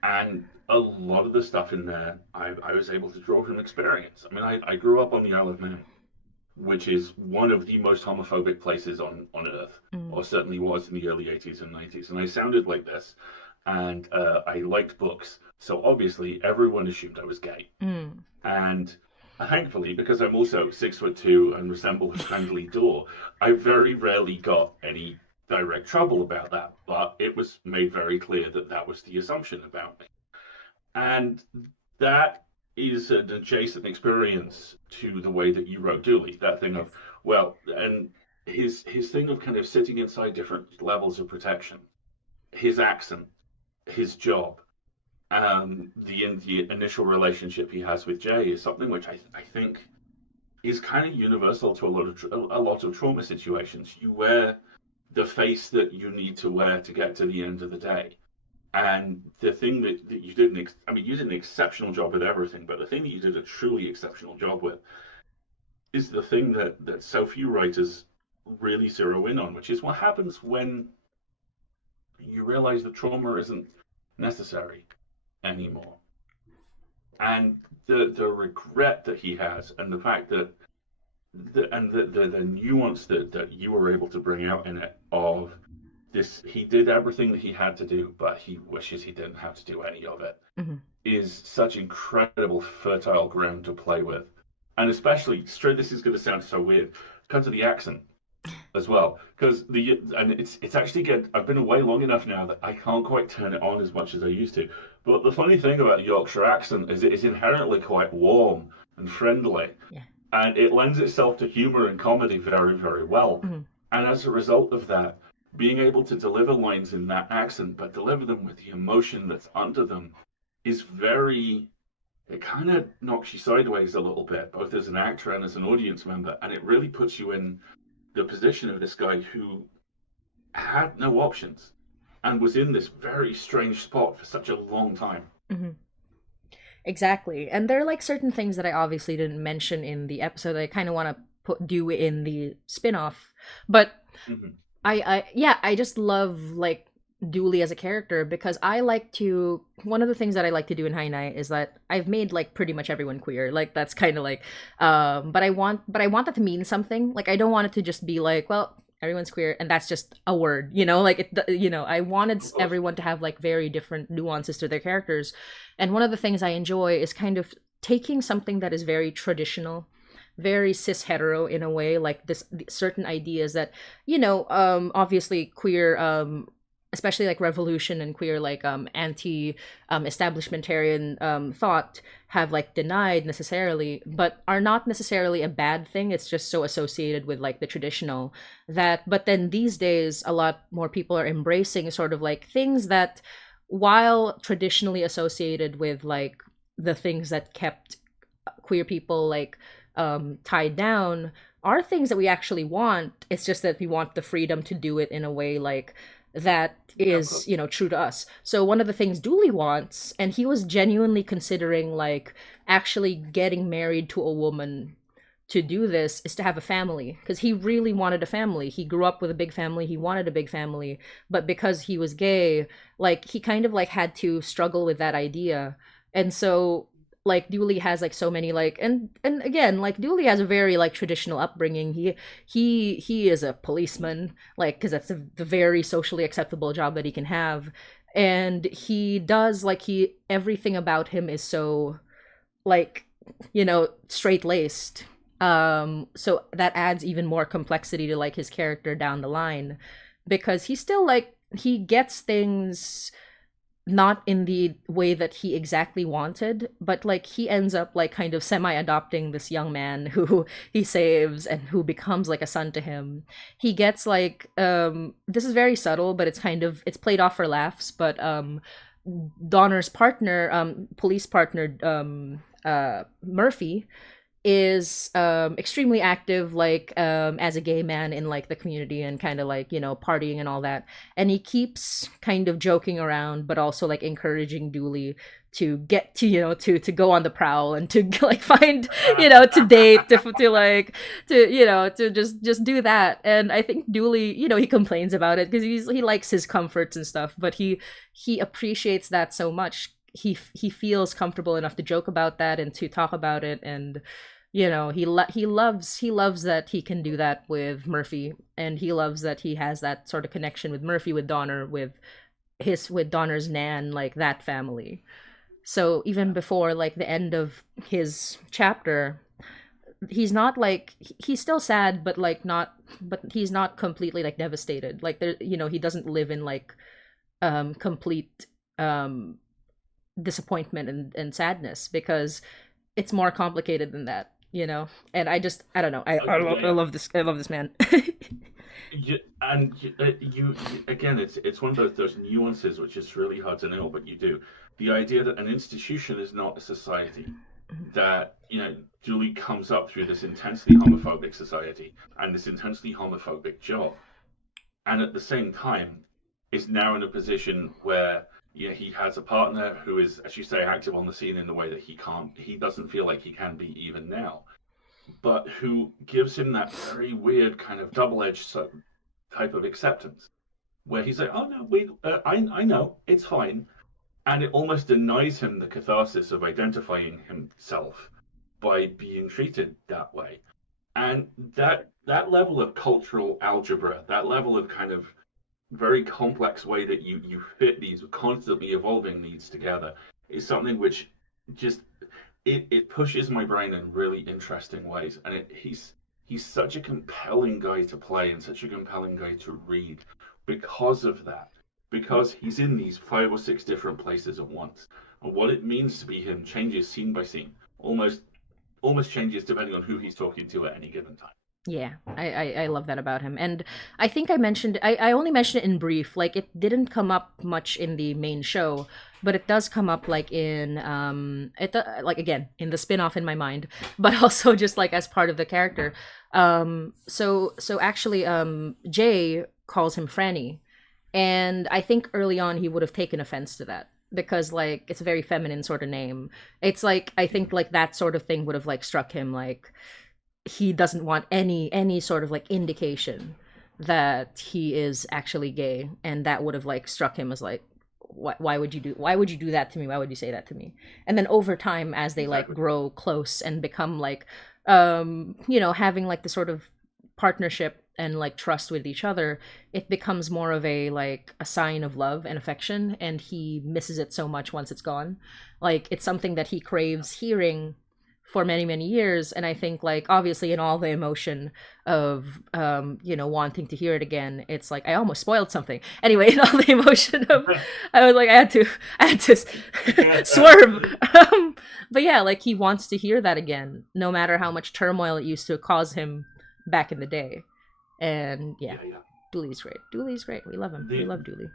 and a lot of the stuff in there I was able to draw from experience. I mean, I grew up on the Isle of Man, which is one of the most homophobic places on Earth, Mm. or certainly was in the early 80s and 90s. And I sounded like this, and I liked books. So obviously, everyone assumed I was gay. Mm. And thankfully, because I'm also 6'2" and resemble a friendly door, I very rarely got any direct trouble about that. But it was made very clear that that was the assumption about me. And that is an adjacent experience to the way that you wrote Dooley. That thing of, well, and his thing of kind of sitting inside different levels of protection, his accent, his job, the initial relationship he has with Jay is something which I think is kind of universal to a lot of trauma situations. You wear the face that you need to wear to get to the end of the day. And the thing that you did, I mean, you did an exceptional job with everything, but the thing that you did a truly exceptional job with is the thing that so few writers really zero in on, which is what happens when you realize that trauma isn't necessary anymore. And the regret that he has, and the fact that the nuance that you were able to bring out in it of this, he did everything that he had to do, but he wishes he didn't have to do any of it, Mhm. is such incredible fertile ground to play with. And especially, straight, this is going to sound so weird, because of the accent as well. Because it's actually good. I've been away long enough now that I can't quite turn it on as much as I used to. But the funny thing about the Yorkshire accent is it is inherently quite warm and friendly, Yeah. and it lends itself to humor and comedy very, very well. Mhm. And as a result of that, being able to deliver lines in that accent, but deliver them with the emotion that's under them, is very. It kind of knocks you sideways a little bit, both as an actor and as an audience member, and it really puts you in the position of this guy who had no options and was in this very strange spot for such a long time. Mhm. Exactly. And there are like certain things that I obviously didn't mention in the episode that I kind of want to put do in the spin-off. But Mm-hmm. yeah, I just love like Dooley as a character because I like to one of the things that I like to do in Hainai is that I've made like pretty much everyone queer. Like that's kind of like but I want that to mean something. Like I don't want it to just be like, well, everyone's queer and that's just a word, you know? Like it you know, I wanted Of course. everyone to have like very different nuances to their characters. And one of the things I enjoy is kind of taking something that is very traditional, very cis hetero in a way, like this certain ideas that you know obviously queer especially like revolution and queer like anti establishmentarian thought have like denied necessarily, but are not necessarily a bad thing. It's just so associated with like the traditional that but then these days a lot more people are embracing sort of like things that while traditionally associated with like the things that kept queer people like tied down are things that we actually want. It's just that we want the freedom to do it in a way like that Yeah, of is, course. true to us. So one of the things Dooley wants, and he was genuinely considering like actually getting married to a woman to do this, is to have a family, because he really wanted a family. He grew up with a big family, he wanted a big family, but because he was gay, like he kind of like had to struggle with that idea. And so like Dooley has like so many like, and again, like Dooley has a very like traditional upbringing. He is a policeman, like, because that's the very socially acceptable job that he can have. And he does like, he everything about him is so like, straight laced. So that adds even more complexity to like his character down the line, because he's still like, he gets things not in the way that he exactly wanted, but like he ends up like kind of semi adopting this young man who he saves and who becomes like a son to him. He gets like, this is very subtle, but it's kind of, it's played off for laughs, but Donner's partner, police partner, Murphy, is extremely active, like as a gay man in like the community, and kind of like, partying and all that. And he keeps kind of joking around, but also like encouraging Dooley to get to, to go on the prowl and to like find, to date, to like, to just do that. And I think Dooley, he complains about it because he likes his comforts and stuff, but he appreciates that so much. He feels comfortable enough to joke about that and to talk about it. And he loves that he can do that with Murphy, and he loves that he has that sort of connection with Murphy, with Donner, with Donner's nan, like that family. So even before like the end of his chapter, he's not like, he's still sad, but like not, but he's not completely like devastated. Like there, he doesn't live in like complete um disappointment and sadness, because it's more complicated than that. And I don't know, Yeah, yeah. I love this man. And you again, it's one of those nuances which is really hard to nail, but you do. The idea that an institution is not a society, that Julie comes up through this intensely homophobic society and this intensely homophobic job, and at the same time is now in a position where he has a partner who is, as you say, active on the scene in the way that he doesn't feel like he can be even now, but who gives him that very weird kind of double-edged type of acceptance, where he's like, "Oh no, I know it's fine," and it almost denies him the catharsis of identifying himself by being treated that way. And that level of cultural algebra, that level of kind of very complex way that you fit these constantly evolving needs together, is something which just it pushes my brain in really interesting ways. And he's such a compelling guy to play and such a compelling guy to read because of that, because he's in these 5 or 6 different places at once, and what it means to be him changes scene by scene, almost changes depending on who he's talking to at any given time. Yeah, I love that about him. And I think I only mentioned it in brief. Like it didn't come up much in the main show, but it does come up like in like again in the spin-off in my mind, but also just like as part of the character. So actually Jay calls him Franny. And I think early on he would have taken offense to that, because like it's a very feminine sort of name. It's like, I think like that sort of thing would have like struck him, like he doesn't want any sort of like indication that he is actually gay, and that would have like struck him as like, why would you do that to me, why would you say that to me? And then over time, as they like Exactly. grow close and become like having like the sort of partnership and like trust with each other, it becomes more of a like a sign of love and affection, and he misses it so much once it's gone. Like it's something that he craves hearing for many many years. And I think like obviously in all the emotion of wanting to hear it again, it's like I almost spoiled something anyway. In all the emotion of, I was like, I had to swerve. But yeah, like he wants to hear that again, no matter how much turmoil it used to cause him back in the day. And yeah, Yeah, yeah. Dooley's great, we love him, we The love Dooley.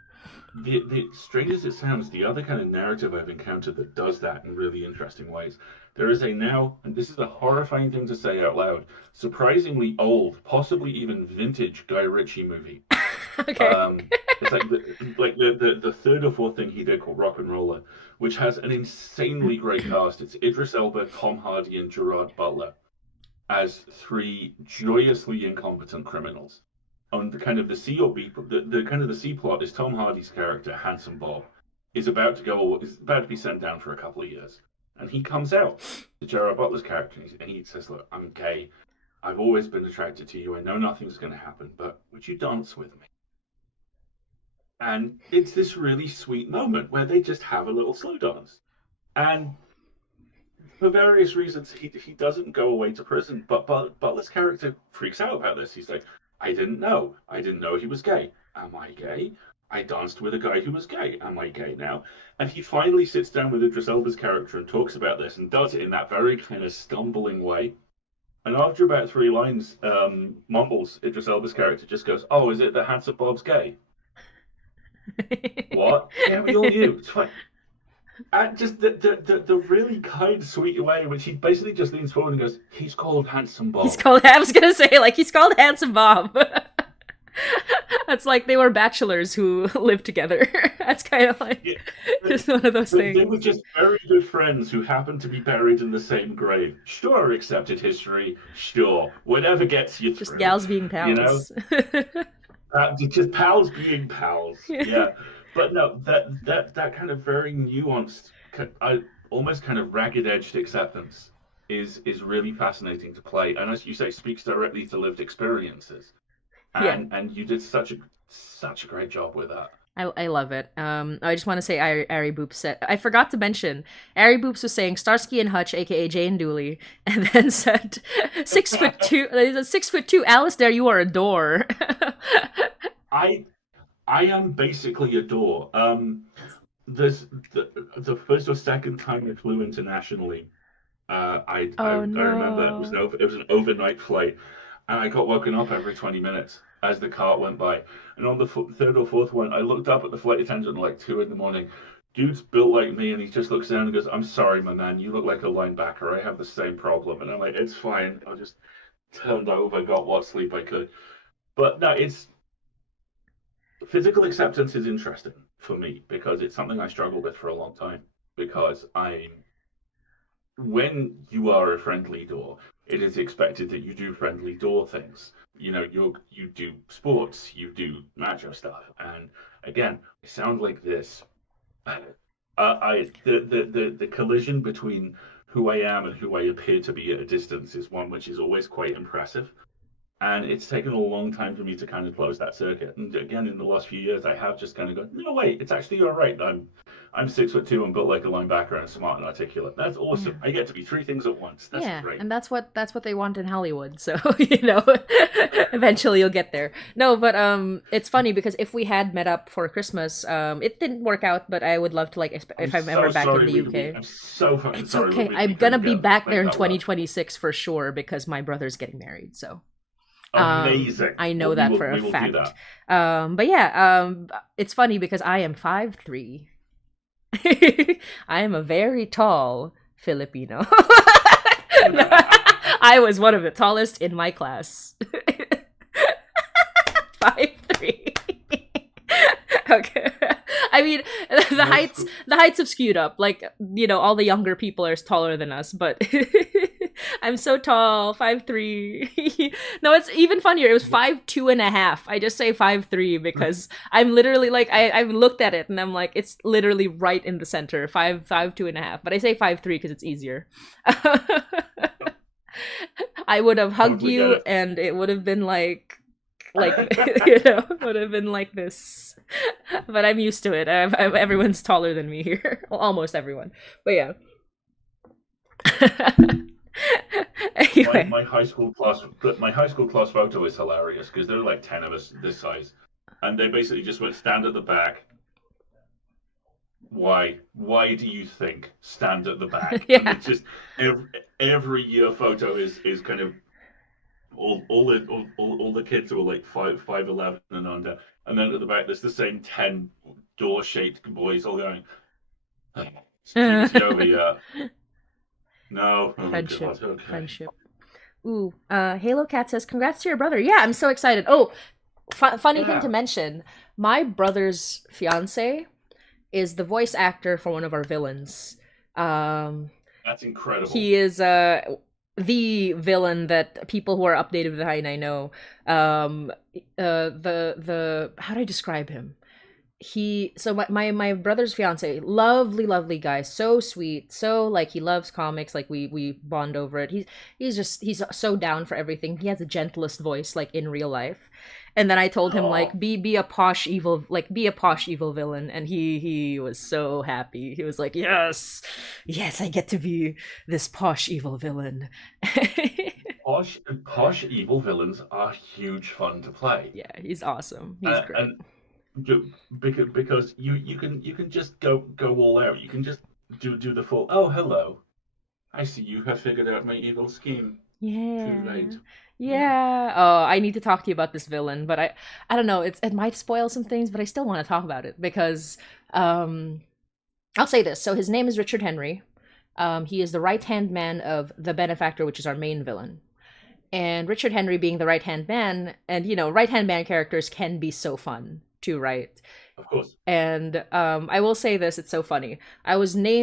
the strange as it sounds, the other kind of narrative I've encountered that does that in really interesting ways. There is a now, and this is a horrifying thing to say out loud, surprisingly old, possibly even vintage Guy Ritchie movie Okay. Um, it's like the third or fourth thing he did called Rock and Roller, which has an insanely great cast. It's Idris Elba, Tom Hardy, and Gerard Butler as three joyously incompetent criminals. On the kind of the C or B, the kind of the C plot is Tom Hardy's character, Handsome Bob, is about to be sent down for a couple of years, and he comes out to Gerard Butler's character, and he says, "Look, I'm gay. I've always been attracted to you. I know nothing's going to happen, but would you dance with me?" And it's this really sweet moment where they just have a little slow dance. And for various reasons, he doesn't go away to prison. But Butler's character freaks out about this. He's like, I didn't know. I didn't know he was gay. Am I gay? I danced with a guy who was gay. Am I gay now? And he finally sits down with Idris Elba's character and talks about this and does it in that very kind of stumbling way. And after about three lines, mumbles, Idris Elba's character just goes, "Oh, is it that Handsome Bob's gay?" What? Yeah, we all knew. It's fine. And just the really kind, sweet way in which he basically just leans forward and goes, "He's called Handsome He's Bob." called. I was gonna say like he's called Handsome Bob. That's like they were bachelors who lived together. That's kind of like Yeah. just one of those They were things. just very good friends who happened to be buried in the same grave. Sure, accepted history. Sure, whatever gets you Just through. gals being You know, pals. just pals being pals. Yeah. Yeah, but no, that kind of very nuanced, almost kind of ragged-edged acceptance is really fascinating to play, and as you say, speaks directly to lived experiences. Yeah. And you did such a great job with that. I love it. I just want to say Ari Boops said I forgot to mention Ari Boops was saying Starsky and Hutch, aka Jane Dooley, and then said 6'2", 6'2", Alasdair, you are a door. I I am basically a door. This the first or second time I flew internationally. Oh I remember it was no. it was an overnight flight, and I got woken up every 20 minutes as the cart went by. And on the third or fourth one, I looked up at the flight attendant like 2 in the morning. Dude's built like me, and he just looks down and goes, "I'm sorry, my man, you look like a linebacker. I have the same problem." And I'm like, "It's fine." I just turned over, got what sleep I could. But no, it's physical acceptance is interesting for me because it's something I struggled with for a long time. Because when you are a friendly door, it is expected that you do friendly door things. You know, you do sports, you do macho stuff, and again, I sound like this. The collision between who I am and who I appear to be at a distance is one which is always quite impressive. And it's taken a long time for me to kind of close that circuit. And again, in the last few years, I have just kind of gone, no, wait, it's actually all right. I'm 6'2" and built like a linebacker and smart and articulate. That's Yeah. awesome. I get to be three things at once. That's Yeah, great. and that's what they want in Hollywood. So, eventually you'll get there. No, but it's funny because if we had met up for Christmas, it didn't work out, but I would love to like I'm if I'm ever so back in sorry the UK. I'm so fucking It's sorry okay. we I'm gonna couldn't be get back there make in that work. 2026 for sure because my brother's getting married. So, Amazing. I know Well, that for a we will do fact. that. But yeah, it's funny because I am 5'3". I am a very tall Filipino. I was one of the tallest in my class. 5'3". Okay. I mean, the No, heights have skewed up. Like, all the younger people are taller than us, but I'm so tall, 5'3". No, it's even funnier. It was 5'2.5". I just say 5'3" because I'm literally like I've looked at it and I'm like it's literally right in the center, 5'2.5". But I say 5'3" because it's easier. I would have hugged totally get you, it. and it would have been like would have been like this. But I'm used to it. Everyone's taller than me here, well, almost everyone. But yeah. my, Anyway, my high school class my high school class photo is hilarious because there are like 10 of us this size, and they basically just went stand at the back. Why do you think stand at the back? And yeah. it's just every year photo is kind of all the kids who are like 5'11" and under, and then at the back there's the same 10 door shaped boys all going, "Oh, is he over here? No, oh Friendship, god, okay." friendship. Ooh, Halo Cat says, "Congrats to your brother." Yeah, I'm so excited. Oh, Funny thing to Yeah, mention, my brother's fiance is the voice actor for one of our villains. Um, that's incredible. he is the villain that people who are updated with the High know. The how do I describe him? My brother's fiance, lovely guy, so sweet, so like he loves comics, like we bond over it. He's so down for everything. He has the gentlest voice like in real life. And then I told him Oh, like be a posh evil, like be a posh evil villain, and he was so happy. He was like, yes, I get to be this posh evil villain. posh evil villains are huge fun to play. Yeah, he's awesome. He's great. And because you can just go all out. You can just do the full. Oh, hello. I see you have figured out my evil scheme. Too Yeah. late. Yeah. Yeah. Oh, I need to talk to you about this villain, but I don't know. It might spoil some things, but I still want to talk about it because um I'll say this. So his name is Richard Henry. He is the right-hand man of the Benefactor, which is our main villain. And Richard Henry being the right-hand man, and right-hand man characters can be so fun to write. Of course. And I will say this, it's so funny.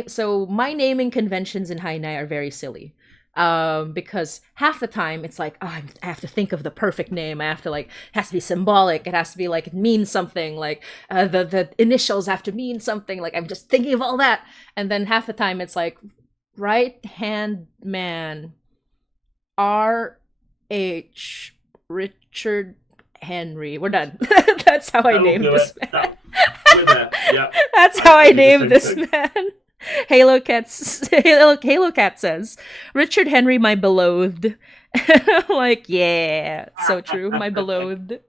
So my naming conventions in Hainai are very silly. Because half the time it's like, oh, I have to think of the perfect name. I have to like, it has to be symbolic. It has to be like, it means something. Like the initials have to mean something. Like I'm just thinking of all that. And then half the time it's like, right hand man, R.H. Richard Henry. We're done. That's how I That'll named do this it. man. We're there. Yeah. That's I, how I I do the named same this thing. man. Halo Cat says, Richard Henry, my beloved. Like, yeah, so true, my beloved.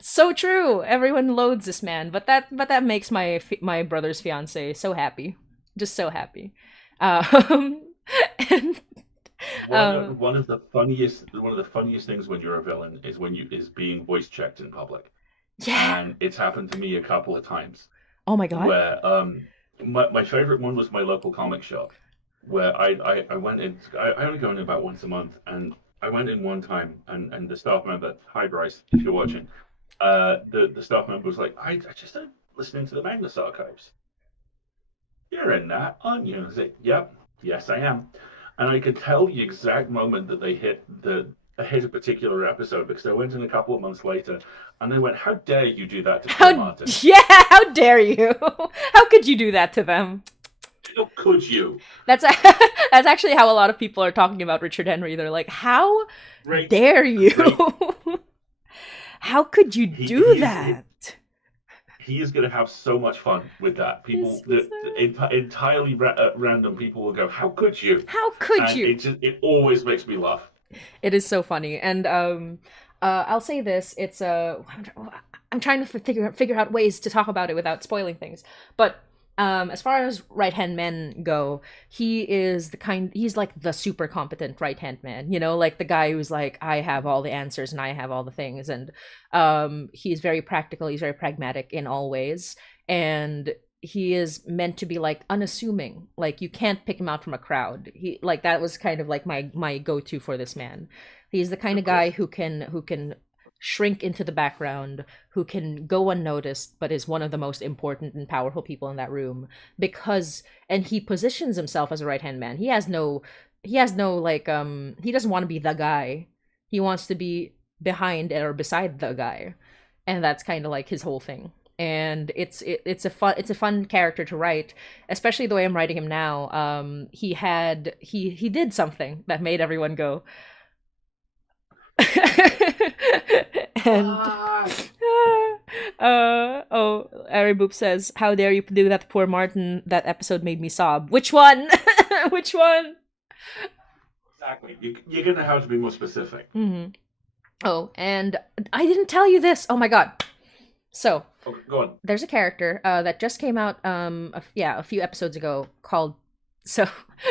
So true. Everyone loads this man, but that makes my brother's fiance so happy, just so happy. Um, and One uh, of, one of the funniest things when you're a villain is when you is being voice checked in public, yeah. and it's happened to me a couple of times. Oh my god. Where my favorite one was my local comic shop, where I went in. I only go in about once a month, and I went in one time, and the staff member, hi Bryce, if you're watching, the staff member was like, I just started listening to the Magnus Archives. You're in that, aren't you? And I was like, yep, yes I am. And I could tell the exact moment that they hit a particular episode because I went in a couple of months later, and they went, "How dare you do that to poor How Martin? yeah, how dare you? How could you do that to them? How could you?" That's that's actually how a lot of people are talking about Richard Henry. They're like, "How Great, dare you? great. How could you He do he is that?" he is going to have so much fun with that. This People, is, entirely random people will go, "How could you?" how could And you? it always makes me laugh. It is so funny, and I'll say this: it's I'm trying to figure out ways to talk about it without spoiling things. But as far as right hand men go, he's like the super competent right hand man. Like the guy who's like, I have all the answers and I have all the things, and he's very practical. He's very pragmatic in all ways, and he is meant to be like unassuming. Like you can't pick him out from a crowd. He like that was kind of like my go-to for this man. He's the kind Of of guy course, who can shrink into the background, who can go unnoticed, but is one of the most important and powerful people in that room because and he positions himself as a right-hand man. He has no like he doesn't want to be the guy. He wants to be behind or beside the guy. And that's kind of like his whole thing. And it's a fun character to write, especially the way I'm writing him now. He did something that made everyone go and what? oh, Ari Boop says, "How dare you do that to poor Martin? That episode made me sob." Which one? Which one? Exactly. You're going to have to be more specific. hmm Oh, and I didn't tell you this. Oh my god. So Okay, go on. there's a character that just came out a few episodes ago called so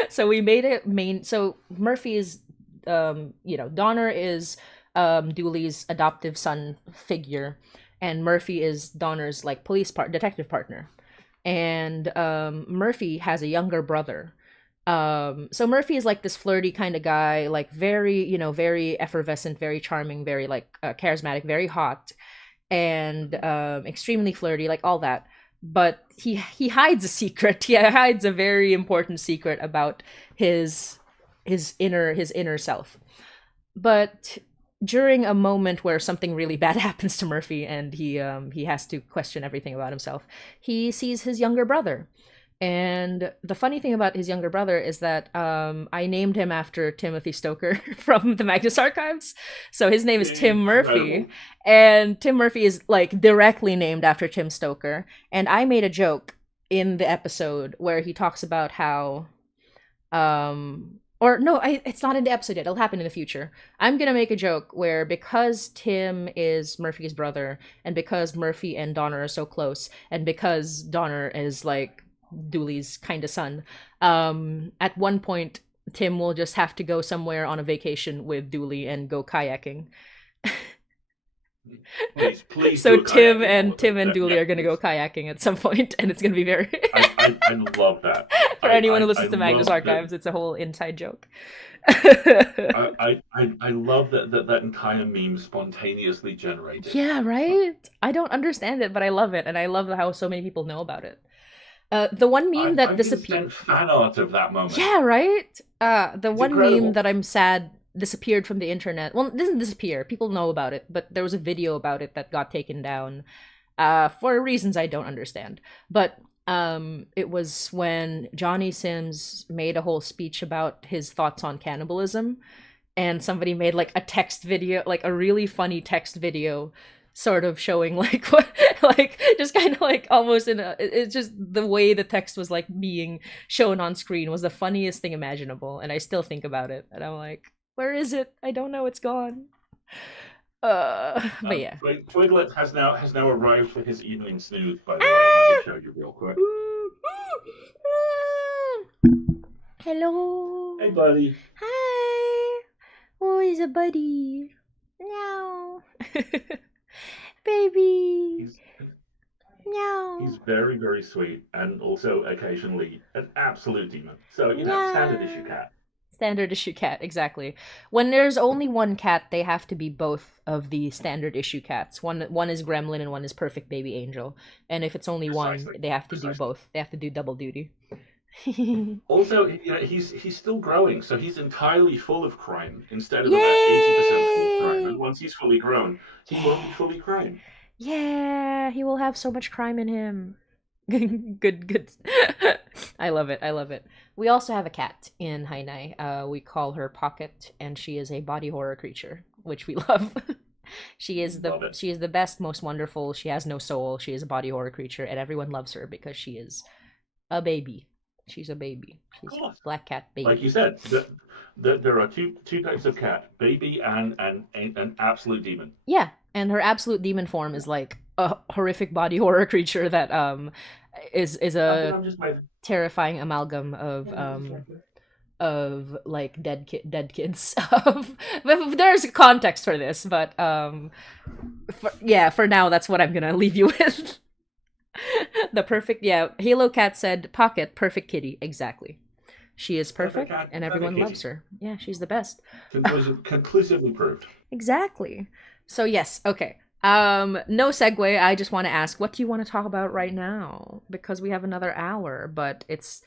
so we made it main. So Murphy is Donner is Dooley's adoptive son figure, and Murphy is Donner's like detective partner. And Murphy has a younger brother, So Murphy is like this flirty kind of guy, like very, very effervescent, very charming, very like charismatic, very hot, and extremely flirty, like all that. But he hides a secret. He hides a very important secret about his his inner self. But during a moment where something really bad happens to Murphy and he has to question everything about himself, he sees his younger brother. And the funny thing about his younger brother is that I named him after Timothy Stoker from the Magnus Archives. So his name is Tim Murphy. Incredible. And Tim Murphy is like directly named after Tim Stoker. And I made a joke in the episode where he talks about how or no, it's not in the episode yet. It'll happen in the future. I'm gonna make a joke where because Tim is Murphy's brother, and because Murphy and Donner are so close, and because Donner is like Dooley's kind of son, at one point Tim will just have to go somewhere on a vacation with Dooley and go kayaking. Please So do a Tim kayaking and with them. Tim and Dooley Yeah, are gonna go please. kayaking at some point, and it's gonna be very I love that. for anyone who I listens to Magnus love that. Archives. It's a whole inside joke. I love that entire meme spontaneously generated. Yeah, right? I don't understand it, but I love it, and I love how so many people know about it. The one meme that I've been disappeared. sent fan art of that moment. Yeah, right? The It's one meme incredible. that I'm sad disappeared from the internet. Well, it doesn't disappear. People know about it, but there was a video about it that got taken down for reasons I don't understand. But it was when Johnny Sims made a whole speech about his thoughts on cannibalism, and somebody made like a text video, like a really funny text video sort of showing like what like just kind of like almost in a it's just the way the text was like being shown on screen was the funniest thing imaginable, and I still think about it and I'm like, where is it? I don't know, it's gone. But yeah. Twiglet has now arrived for his evening snooze. By the way, let me show you real quick. Hey, Hello. buddy. Hi. Oh, he's a buddy. Meow. Baby. He's Meow. he's very very sweet and also occasionally an absolute demon. So standard issue Meow. cat. Standard issue cat, exactly. When there's only one cat, they have to be both of the standard issue cats. One is Gremlin and one is Perfect Baby Angel. And if it's only one, Precisely, they have to do precisely. both. They have to do double duty. Also, he's still growing, so he's entirely full of crime instead of about 80% full of crime. And Yay! once he's fully grown, he won't be Yeah. fully crime. Yeah, he will have so much crime in him. Good, good. I love it. I love it. We also have a cat in Hainai. We call her Pocket, and she is a body horror creature, which we love. Love it. She is the best, most wonderful. She has no soul. She is a body horror creature, and everyone loves her because she is a baby. She's a baby. Of She's course. black cat Like you baby. said, there are two types of cat: baby and an absolute demon. Yeah, and her absolute demon form is like a horrific body horror creature that is Nothing. a I'm just waiting. terrifying amalgam of like dead kids. But there's context for this, but yeah, for now that's what I'm gonna leave you with. The perfect, yeah. Halo Cat said, "Pocket, perfect kitty." Exactly. She is Perfect perfect, cat, and perfect everyone loves kitty. her. Yeah, she's the best. Conclusively proved. Exactly. So yes, okay. No segue. I just want to ask, what do you want to talk about right now? Because we have another hour, but it's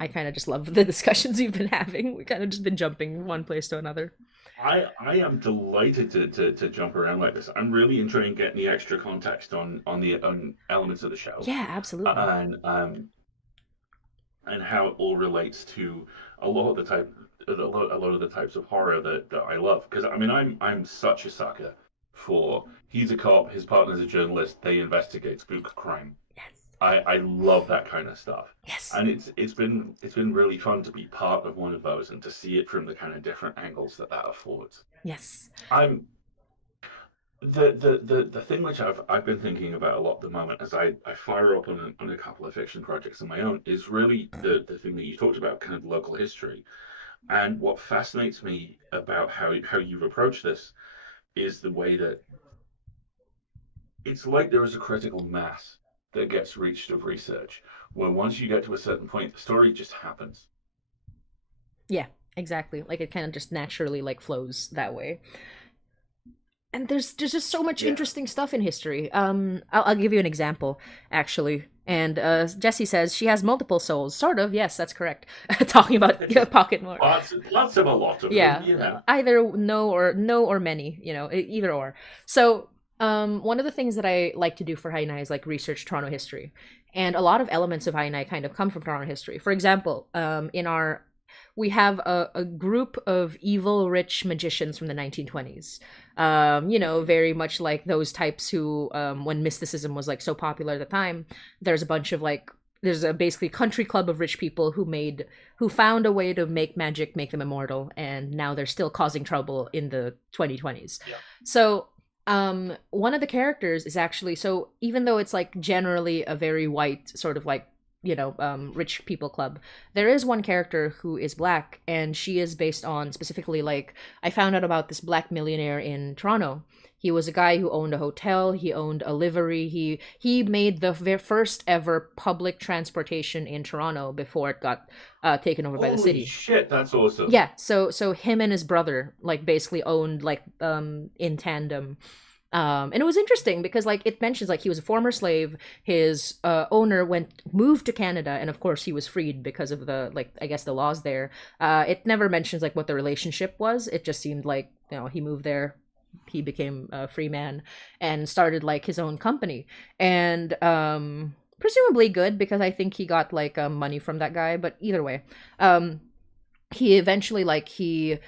I kind of just love the discussions we've been having. We kind of just been jumping one place to another. I am delighted to jump around like this. I'm really enjoying getting the extra context on elements of the show, Yeah, absolutely. and and how it all relates to a lot of the type a lot of the types of horror that I love. Because I mean, I'm such a sucker for he's a cop, his partner's a journalist, they investigate spook crime. Yes. I love that kind of stuff, Yes. and it's been really fun to be part of one of those and to see it from the kind of different angles that affords. Yes. I'm the thing which I've been thinking about a lot at the moment as I fire up on a couple of fiction projects of my own is really the thing that you talked about, kind of local history. And what fascinates me about how you've approached this is the way that it's like there is a critical mass that gets reached of research, where once you get to a certain point, the story just happens. Yeah, exactly. Like it kind of just naturally like flows that way. And there's just so much Yeah. interesting stuff in history. I'll give you an example actually. And Jesse says she has multiple souls. Sort of, yes, that's correct. Talking about pocket more. Lots of a lot of them, Yeah, you know. either no or many, either or. So, one of the things that I like to do for Hainai is like research Toronto history, and a lot of elements of Hainai kind of come from Toronto history. For example, in our we have a group of evil rich magicians from the 1920s. Very much like those types who, when mysticism was like so popular at the time, there's a bunch of like there's a basically country club of rich people who found a way to make magic make them immortal, and now they're still causing trouble in the 2020s. Yeah. So one of the characters is actually, so even though it's like generally a very white sort of like rich people club, there is one character who is black, and she is based on specifically like I found out about this black millionaire in Toronto. He was a guy who owned a hotel. He owned a livery. He made the first ever public transportation in Toronto before it got taken over by the Holy city. shit, that's awesome. Yeah, so him and his brother like basically owned like in tandem. And it was interesting because like it mentions like he was a former slave. His owner moved to Canada, and of course he was freed because of the like I guess the laws there. It never mentions like what the relationship was. It just seemed like he moved there, he became a free man, and started like his own company, and presumably good because I think he got like money from that guy. But either way, um, he eventually like he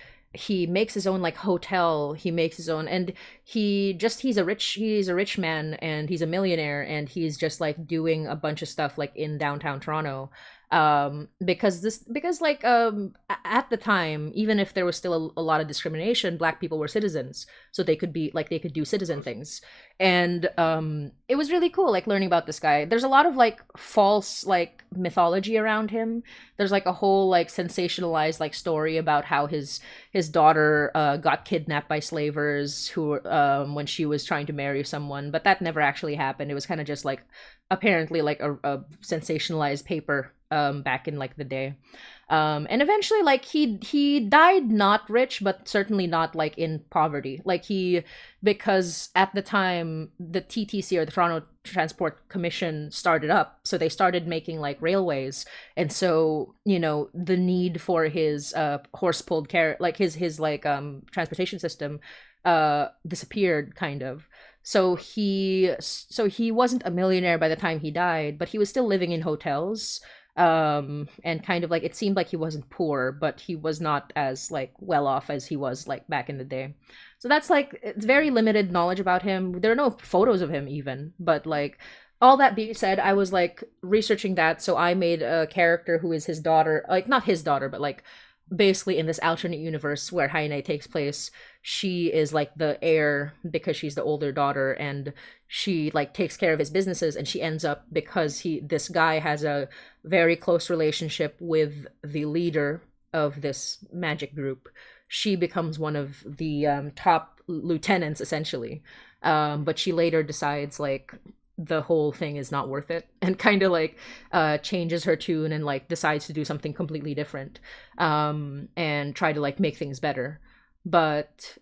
makes his own like hotel. He makes his own, and he's a rich man, and he's a millionaire, and he's just like doing a bunch of stuff like in downtown Toronto. Because like at the time, even if there was still a lot of discrimination, black people were citizens, so they could be like they could do citizen things. And it was really cool like learning about this guy. There's a lot of like false like mythology around him. There's like a whole like sensationalized like story about how his daughter got kidnapped by slavers who when she was trying to marry someone, but that never actually happened. It was kind of just like apparently like a sensationalized paper back in like the day. And eventually like he died not rich, but certainly not like in poverty. Like because at the time the TTC, or the Toronto Transport Commission, started up, so they started making like railways, and so the need for his horse pulled car like his like transportation system disappeared kind of. So he wasn't a millionaire by the time he died, but he was still living in hotels. And kind of like it seemed like he wasn't poor, but he was not as like well off as he was like back in the day. So that's like it's very limited knowledge about him. There are no photos of him even, but like all that being said, I was like researching that, so I made a character who is his daughter, like not his daughter, but like basically in this alternate universe where Haine takes place, she is like the heir because she's the older daughter, and she like takes care of his businesses, and she ends up, because this guy has a very close relationship with the leader of this magic group, she becomes one of the top lieutenants essentially. But she later decides like the whole thing is not worth it, and kind of like changes her tune and like decides to do something completely different, and try to like make things better. But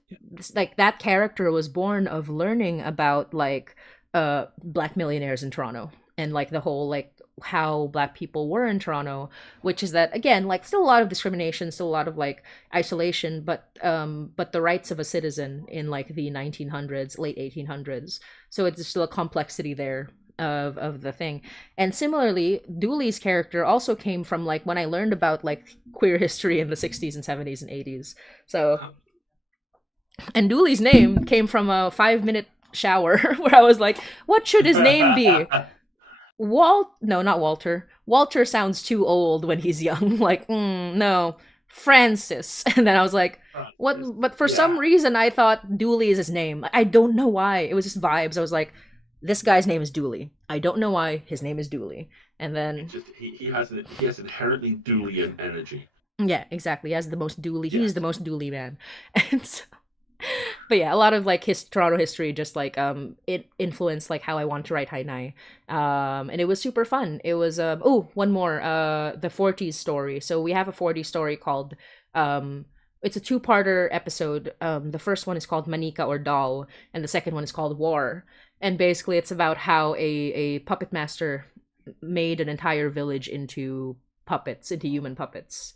like that character was born of learning about like black millionaires in Toronto, and like the whole like how black people were in Toronto, which is that again like still a lot of discrimination, still a lot of like isolation, but the rights of a citizen in like the 1900s, late 1800s. So it's still a complexity there of the thing. And similarly, Dooley's character also came from like when I learned about like queer history in the 60s and 70s and 80s. So, and Dooley's name came from a 5-minute shower where I was like, what should his name be? No, not Walter. Walter sounds too old when he's young. Like, no, Francis. And then I was like, what? But for some reason, I thought Dooley is his name. I don't know why. It was just vibes. I was like, this guy's name is Dooley. I don't know why his name is Dooley. And then he has inherently Dooleyan energy. yeah, exactly. He has the most Dooley. Yeah. He's the most Dooley man. And so But yeah, a lot of like Toronto history just like it influenced like how I want to write Hainai. And it was super fun. It was oh, one more the 40s story. So we have a 40s story called it's a two-parter episode. The first one is called Manika or Doll, and the second one is called War. And basically it's about how a puppet master made an entire village into puppets, into human puppets.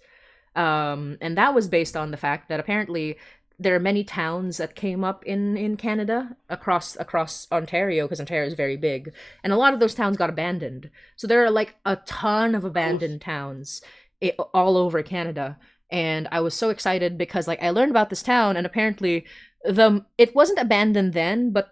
And that was based on the fact that apparently there are many towns that came up in Canada across Ontario, because Ontario is very big, and a lot of those towns got abandoned. So there are like a ton of abandoned towns all over Canada, and I was so excited because like I learned about this town, and apparently the it wasn't abandoned then, but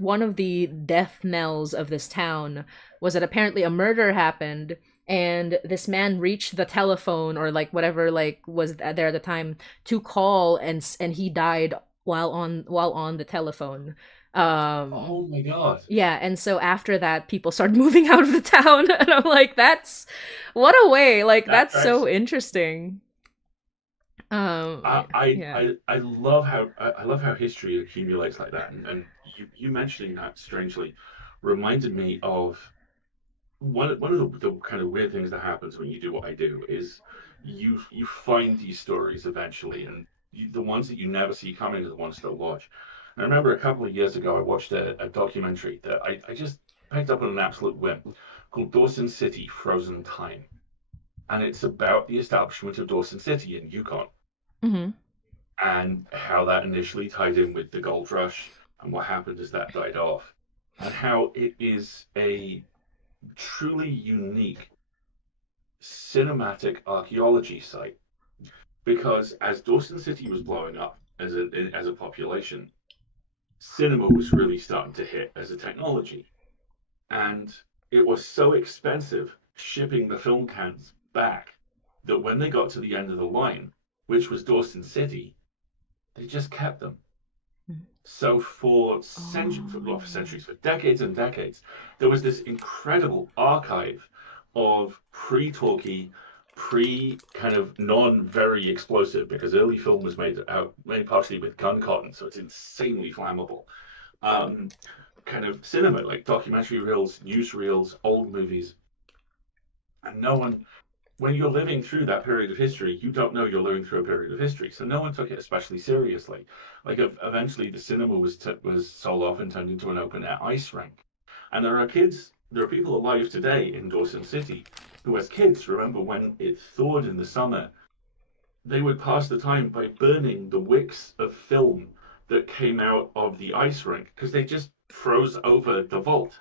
one of the death knells of this town was that apparently a murder happened, and this man reached the telephone or like whatever like was there at the time to call, and he died while on the telephone. um Oh my God. yeah, and so after that people started moving out of the town, and I'm like, that's what a way, like That that's that's so interesting. Yeah. I love how I love how history accumulates like that, and you mentioning that strangely reminded me of one of the kind of weird things that happens when you do what I do is you find these stories eventually, and the ones that you never see coming are the ones that watch. And I remember a couple of years ago I watched a documentary that I just picked up on an absolute whim called Dawson City Frozen Time, and it's about the establishment of Dawson City in Yukon Mm-hmm. and how that initially tied in with the gold rush and what happened as that died off, and how it is a truly unique cinematic archaeology site. Because as Dawson City was blowing up as a population, cinema was really starting to hit as a technology, and it was so expensive shipping the film cans back that when they got to the end of the line, which was Dawson City, they just kept them. So for centuries, Oh. well, for centuries, for decades and decades, there was this incredible archive of pre-talkie, pre kind of non very explosive, because early film was made partially with gun cotton, so it's insanely flammable. Um, Kind of cinema, like documentary reels, news reels, old movies, and no one when you're living through that period of history, you don't know you're living through a period of history. So no one took it especially seriously. Like eventually, the cinema was sold off and turned into an open air ice rink. And there are people alive today in Dawson City who, as kids, remember when it thawed in the summer. They would pass the time by burning the wicks of film that came out of the ice rink because they just froze over the vault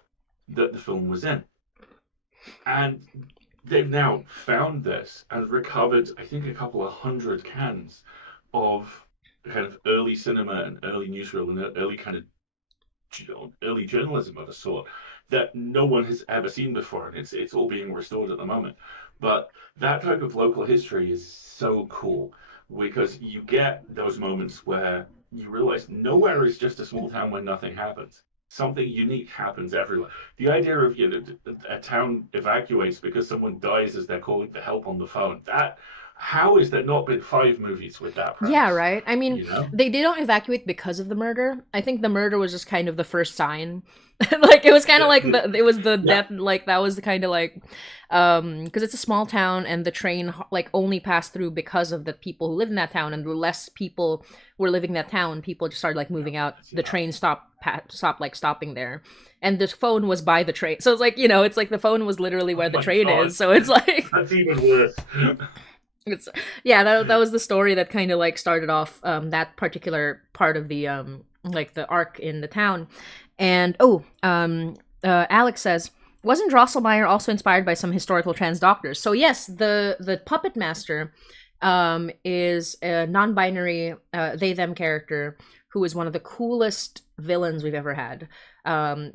that the film was in. And they've now found this and recovered, I think, a couple of hundred cans of kind of early cinema and early newsreel and early kind of early journalism of a sort that no one has ever seen before, and it's all being restored at the moment. But that type of local history is so cool because you get those moments where you realize nowhere is just a small town where nothing happens. Something unique happens everywhere. The idea of a town evacuates because someone dies as they're calling for help on the phone. That how is there not been five movies with that Yeah, premise? right. I mean, You know? they don't evacuate because of the murder. I think the murder was just kind of the first sign. Like it was kind of like it was the Yeah. death, like that was the kind of like because it's a small town, and the train like only passed through because of the people who live in that town, and the less people were living in that town, people just started like moving out. That's The enough. train stopped like stopping there. And the phone was by the train. So it's like, it's like the phone was literally Oh where the my train God. is. So it's like That's even worse. it's yeah, that was the story that kind of like started off that particular part of the like the arc in the town. And Alex says, wasn't Drosselmeyer also inspired by some historical trans doctors? So yes, the puppet master is a non-binary they them character who is one of the coolest villains we've ever had.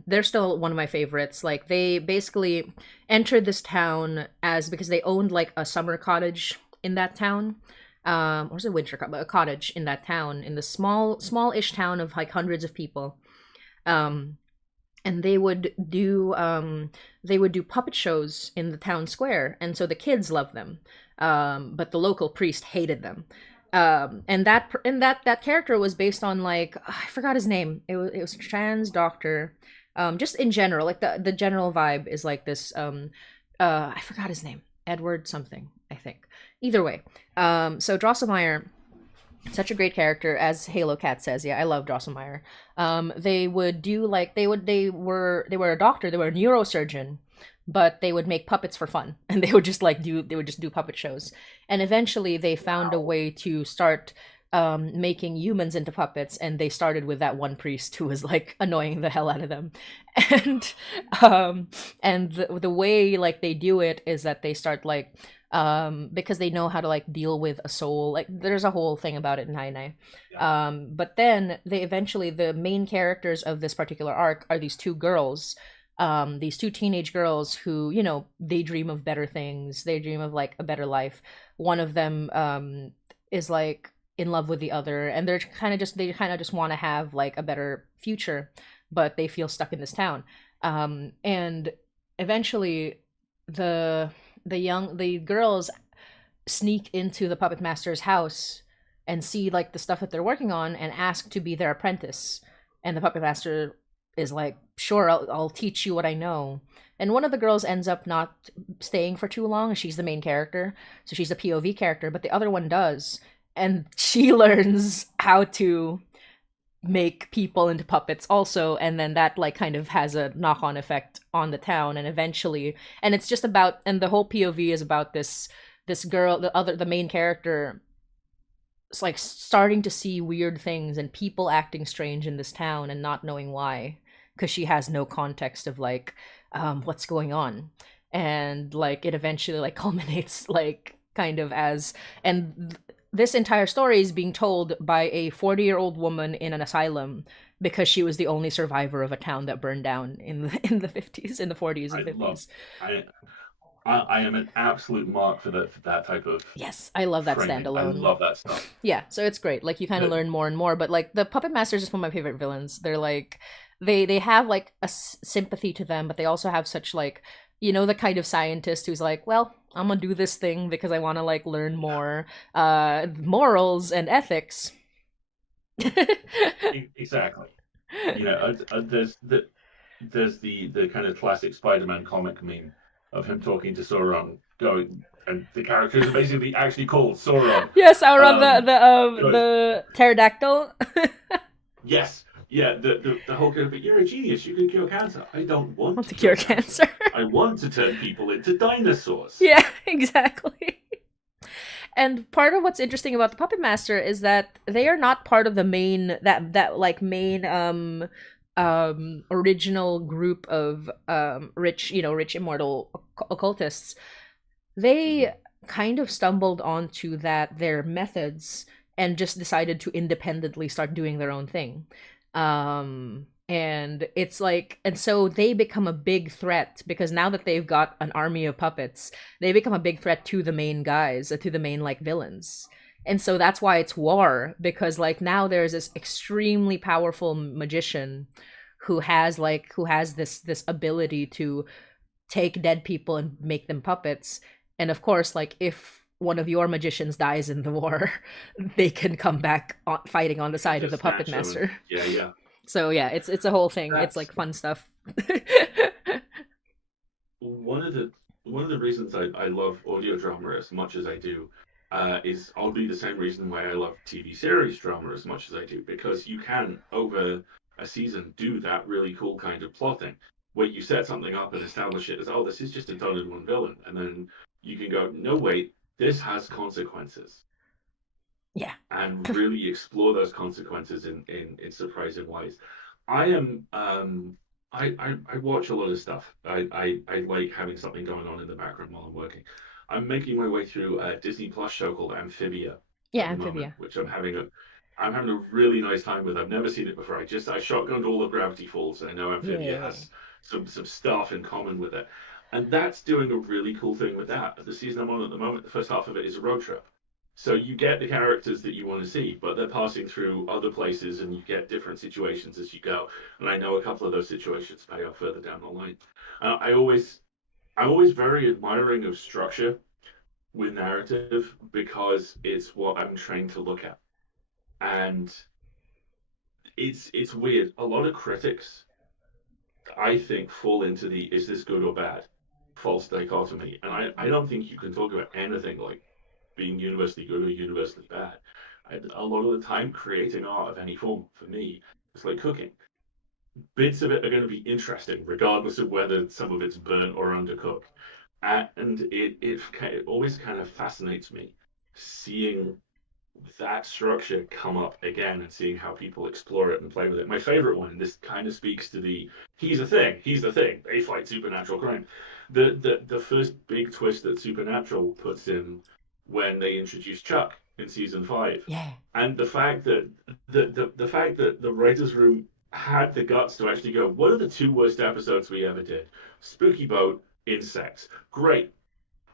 They're still one of my favorites. Like they basically entered this town as because they owned like a summer cottage in that town. Or was it a cottage in that town, in the small-ish town of like hundreds of people. Um, and they would do puppet shows in the town square, and so the kids loved them. But the local priest hated them. And that character was based on like I forgot his name. It was a trans doctor. Just in general, like the general vibe is like this. I forgot his name. Edward something, I think. Either way, so Drosselmeyer, such a great character, as Halo Cat says. Yeah, I love Drosselmeyer. They would do like they were a doctor, they were a neurosurgeon, but they would make puppets for fun, and they would just do puppet shows. And eventually, they found a Wow. way to start making humans into puppets, and they started with that one priest who was like annoying the hell out of them, and um, and the way like they do it is that they start like because they know how to like deal with a soul. Like there's a whole thing about it in Hainai. Yeah. But then they eventually the main characters of this particular arc are these two girls, these two teenage girls who they dream of better things. They dream of like a better life. One of them is like in love with the other, and they kind of just want to have like a better future, but they feel stuck in this town. And eventually the the girls sneak into the puppet master's house and see like the stuff that they're working on and ask to be their apprentice. And the puppet master is like, sure, I'll teach you what I know. And one of the girls ends up not staying for too long. She's the main character, so she's a POV character, but the other one does. And she learns how to make people into puppets also, and then that like kind of has a knock-on effect on the town. And eventually, and it's just about, and the whole POV is about this girl, the main character. It's like starting to see weird things and people acting strange in this town and not knowing why, because she has no context of like what's going on. And like it eventually like culminates like kind of as, and this entire story is being told by a 40-year-old woman in an asylum, because she was the only survivor of a town that burned down in the 50s, in the 40s and I love. 50s. I I am an absolute mark for that type of Yes, I love that framing. I standalone. love that stuff. Yeah, so it's great. Like you kind of The, learn more and more, but like the puppet master is just one of my favorite villains. They're like they have like a sympathy to them, but they also have such like the kind of scientist who's like, well, I'm gonna do this thing because I want to like learn more morals and ethics. exactly. There's the kind of classic Spider-Man comic meme of him talking to Sauron, going, and the characters are basically actually called Sauron. Yes, Sauron, Going, the pterodactyl. yes, yeah, the whole kind of, but you're a genius, you can cure cancer. I don't want Want to to cure cure cancer. cancer. I want to turn people into dinosaurs. Yeah, exactly. And part of what's interesting about the puppet master is that they are not part of the main that like main original group of rich immortal occultists. They kind of stumbled onto that their methods and just decided to independently start doing their own thing. And it's like, and so they become a big threat because now that they've got an army of puppets, they become a big threat to the main guys, to the main like villains. And so that's why it's war, because like now there's this extremely powerful magician who has this ability to take dead people and make them puppets. And of course, like if one of your magicians dies in the war, they can come back fighting on the And side of the just puppet snatch them and master. yeah, yeah. So yeah, it's a whole thing. It's That's like fun stuff. one of the reasons I love audio drama as much as I do, is oddly the same reason why I love TV series drama as much as I do, because you can over a season do that really cool kind of plotting where you set something up and establish it as, oh, this is just a done in one villain, and then you can go, no wait, this has consequences, Yeah. and really explore those consequences in surprising ways. I am I watch a lot of stuff. I like having something going on in the background while I'm working. I'm making my way through a Disney Plus show called Amphibia Yeah, at the moment, Amphibia. which I'm having a really nice time with. I've never seen it before. I shotgunned all of Gravity Falls, and I know Amphibia Yeah. has some stuff in common with it. And that's doing a really cool thing with that. The season I'm on at the moment, the first half of it is a road trip. So you get the characters that you want to see, but they're passing through other places, and you get different situations as you go. And I know a couple of those situations pay off further down the line. I'm always very admiring of structure, with narrative because it's what I'm trying to look at. And it's weird. A lot of critics, I think, fall into the is this good or bad false dichotomy. And I don't think you can talk about anything like being universally good or universally bad. A lot of the time, creating art of any form, for me, it's like cooking. Bits of it are going to be interesting, regardless of whether some of it's burnt or undercooked. And it always kind of fascinates me seeing that structure come up again and seeing how people explore it and play with it. My favorite one, and this kind of speaks to the he's the thing, they fight supernatural crime. The first big twist that Supernatural puts in when they introduce Chuck in season 5. Yeah. And the fact that the writers room had the guts to actually go, what are the 2 worst episodes we ever did? Spooky Boat, insects. Great.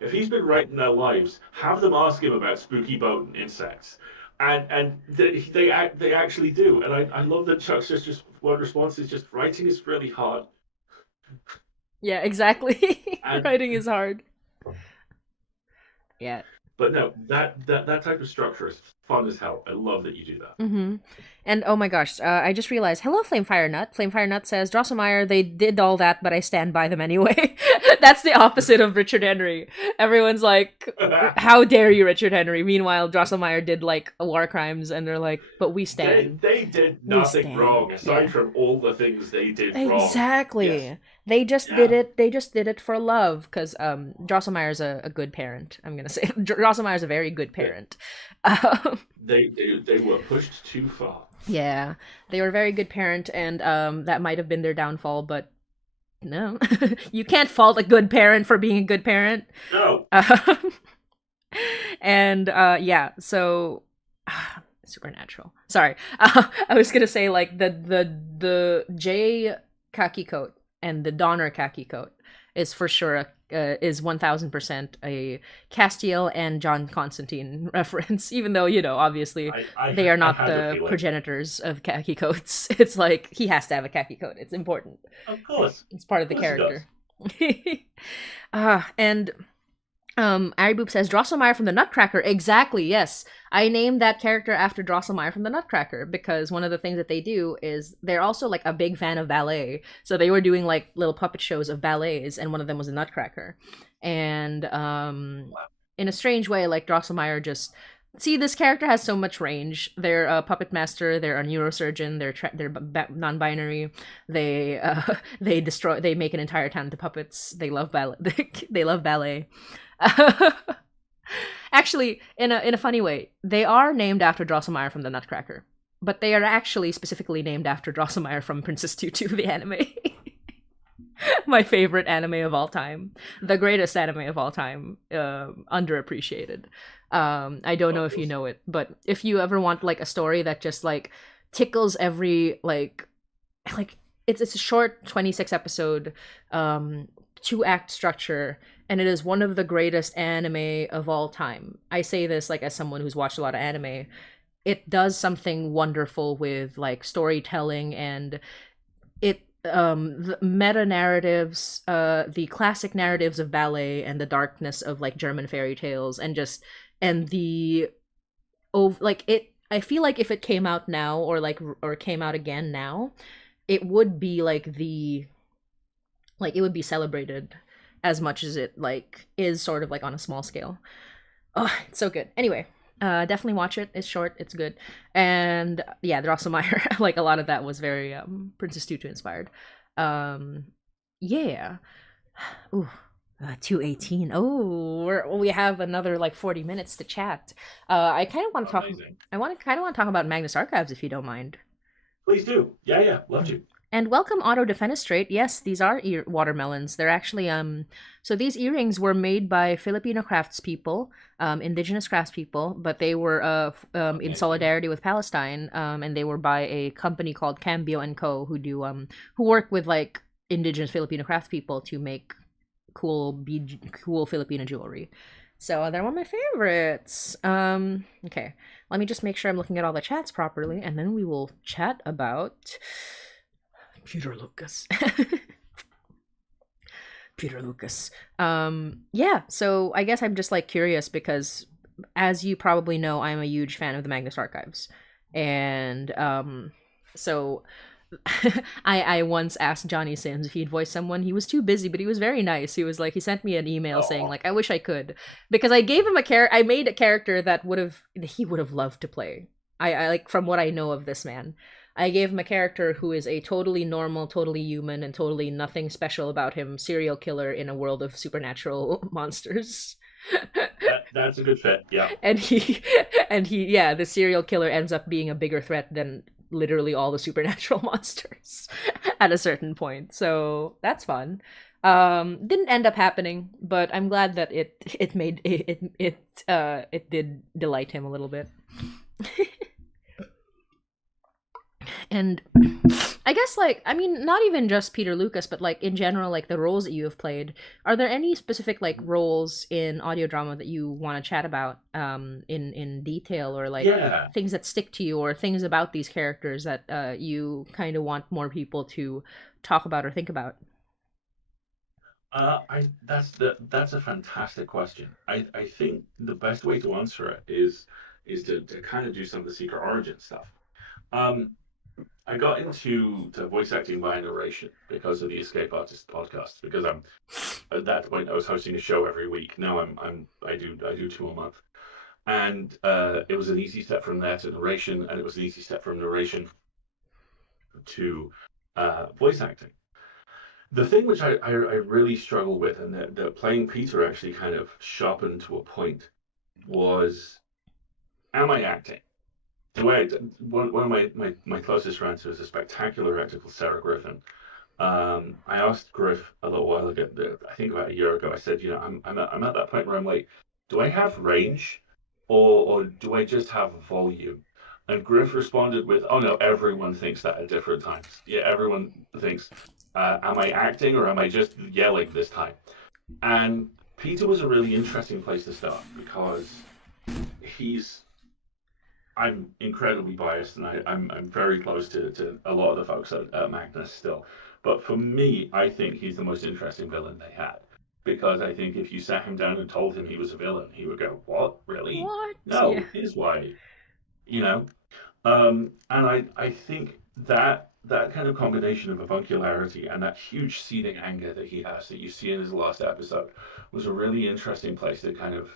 If he's been writing their lives, have them ask him about Spooky Boat and insects. And they actually do. And I love that Chuck's just one response is just writing is really hard. Yeah, exactly. And Writing is hard. Yeah. but no, that type of structure is fun as hell. I love that you do that. Mm-hmm. And oh my gosh, I just realized. Hello, Flamefire Nut. Flamefire Nut says Drosselmeyer. They did all that, but I stand by them anyway. That's the opposite of Richard Henry. Everyone's like, "How dare you, Richard Henry?" Meanwhile, Drosselmeyer did like war crimes, and they're like, "But we stand." They did nothing wrong aside from all the things they did wrong. Exactly. Yes. They just did it. They just did it for love, because Drosselmeyer's a good parent. I'm gonna say Drosselmeyer's a very good parent. They were pushed too far. Yeah, they were a very good parent, and that might have been their downfall. But no, you can't fault a good parent for being a good parent. No. And yeah, so Supernatural. Sorry, I was gonna say like the J khaki coat and the Donner khaki coat is for sure is 1000% a Castiel and John Constantine reference, even though, you know, obviously they are not the progenitors of khaki coats. It's like he has to have a khaki coat. It's important. Of course. It's part of the character. And Ari Boop says Drosselmeyer from the Nutcracker. Exactly, yes. I named that character after Drosselmeyer from the Nutcracker because one of the things that they do is they're also like a big fan of ballet. So they were doing like little puppet shows of ballets, and one of them was a Nutcracker. And in a strange way, like Drosselmeyer just see, this character has so much range. They're a puppet master. They're a neurosurgeon. They're non-binary. They make an entire town into puppets. They love ballet. They love ballet. Actually, in a funny way, they are named after Drosselmeyer from the Nutcracker, but they are actually specifically named after Drosselmeyer from Princess Tutu, the anime. My favorite anime of all time, the greatest anime of all time, underappreciated. I don't know if you know it, but if you ever want like a story that just like tickles every like it's a short 26 episode 2-act structure, and it is one of the greatest anime of all time. I say this like as someone who's watched a lot of anime. It does something wonderful with like storytelling, and it the meta narratives, the classic narratives of ballet and the darkness of like German fairy tales, and the like it. I feel like if it came out now, or came out again now, it would be like it would be celebrated as much as it like is sort of like on a small scale. Oh, it's so good. Anyway, definitely watch it. It's short, it's good. And yeah, Drosselmeyer, like a lot of that was very Princess Tutu inspired. Yeah. Ooh. 2:18. Oh, we have another like 40 minutes to chat. I kind of want to talk. I want to talk about Magnus Archives, if you don't mind. Please do. Yeah, love you. And welcome, Auto Defenestrate. Yes, these are watermelons. They're actually so these earrings were made by Filipino craftspeople, indigenous craftspeople, but they were in solidarity with Palestine, and they were by a company called Cambio and Co, who work with like indigenous Filipino craftspeople to make cool Filipino jewelry. So they're one of my favorites. Okay, let me just make sure I'm looking at all the chats properly, and then we will chat about Peter Lucas. Peter Lucas. Yeah, so I guess I'm just like curious because, as you probably know, I'm a huge fan of the Magnus Archives, and so I once asked Johnny Sims if he'd voice someone. He was too busy, but he was very nice. He was like, he sent me an email saying Oh, like, I wish I could, because I gave him a I made a character that he would have loved to play. I like, from what I know of this man. I gave him a character who is a totally normal, totally human, and totally nothing special about him, serial killer in a world of supernatural monsters. that's a good fit. Yeah. and he yeah, the serial killer ends up being a bigger threat than literally all the supernatural monsters at a certain point, so that's fun. Didn't end up happening, but I'm glad that it did delight him a little bit. And I guess, like, I mean, not even just Peter Lucas, but like in general, like the roles that you have played, are there any specific like roles in audio drama that you want to chat about in detail, or like Yeah. things that stick to you, or things about these characters that you kind of want more people to talk about or think about? I that's a fantastic question. I think the best way to answer it is to kind of do some of the secret origin stuff. Um, I got into to voice acting by narration because of the Escape Artist podcast. Because I'm at that point I was hosting a show every week. Now I do two a month, and it was an easy step from there to narration, and it was an easy step from narration to voice acting. The thing which I really struggle with, and that playing Peter actually kind of sharpened to a point, was, am I acting? Do I? One of my closest friends, who is a spectacular actor called Sarah Griffin. I asked Griff a little while ago, I think about a year ago. I said, I'm at that point where I'm like, do I have range, or do I just have volume? And Griff responded with, oh no, everyone thinks that at different times. Yeah, everyone thinks, am I acting or am I just yelling this time? And Peter was a really interesting place to start because he's I'm incredibly biased, and I'm very close to a lot of the folks at Magnus still. But for me, I think he's the most interesting villain they had. Because I think if you sat him down and told him he was a villain, he would go, "What? Really? What? Yeah. No, here's why." You know? And I think that kind of combination of avuncularity and that huge seething anger that he has that you see in his last episode was a really interesting place to kind of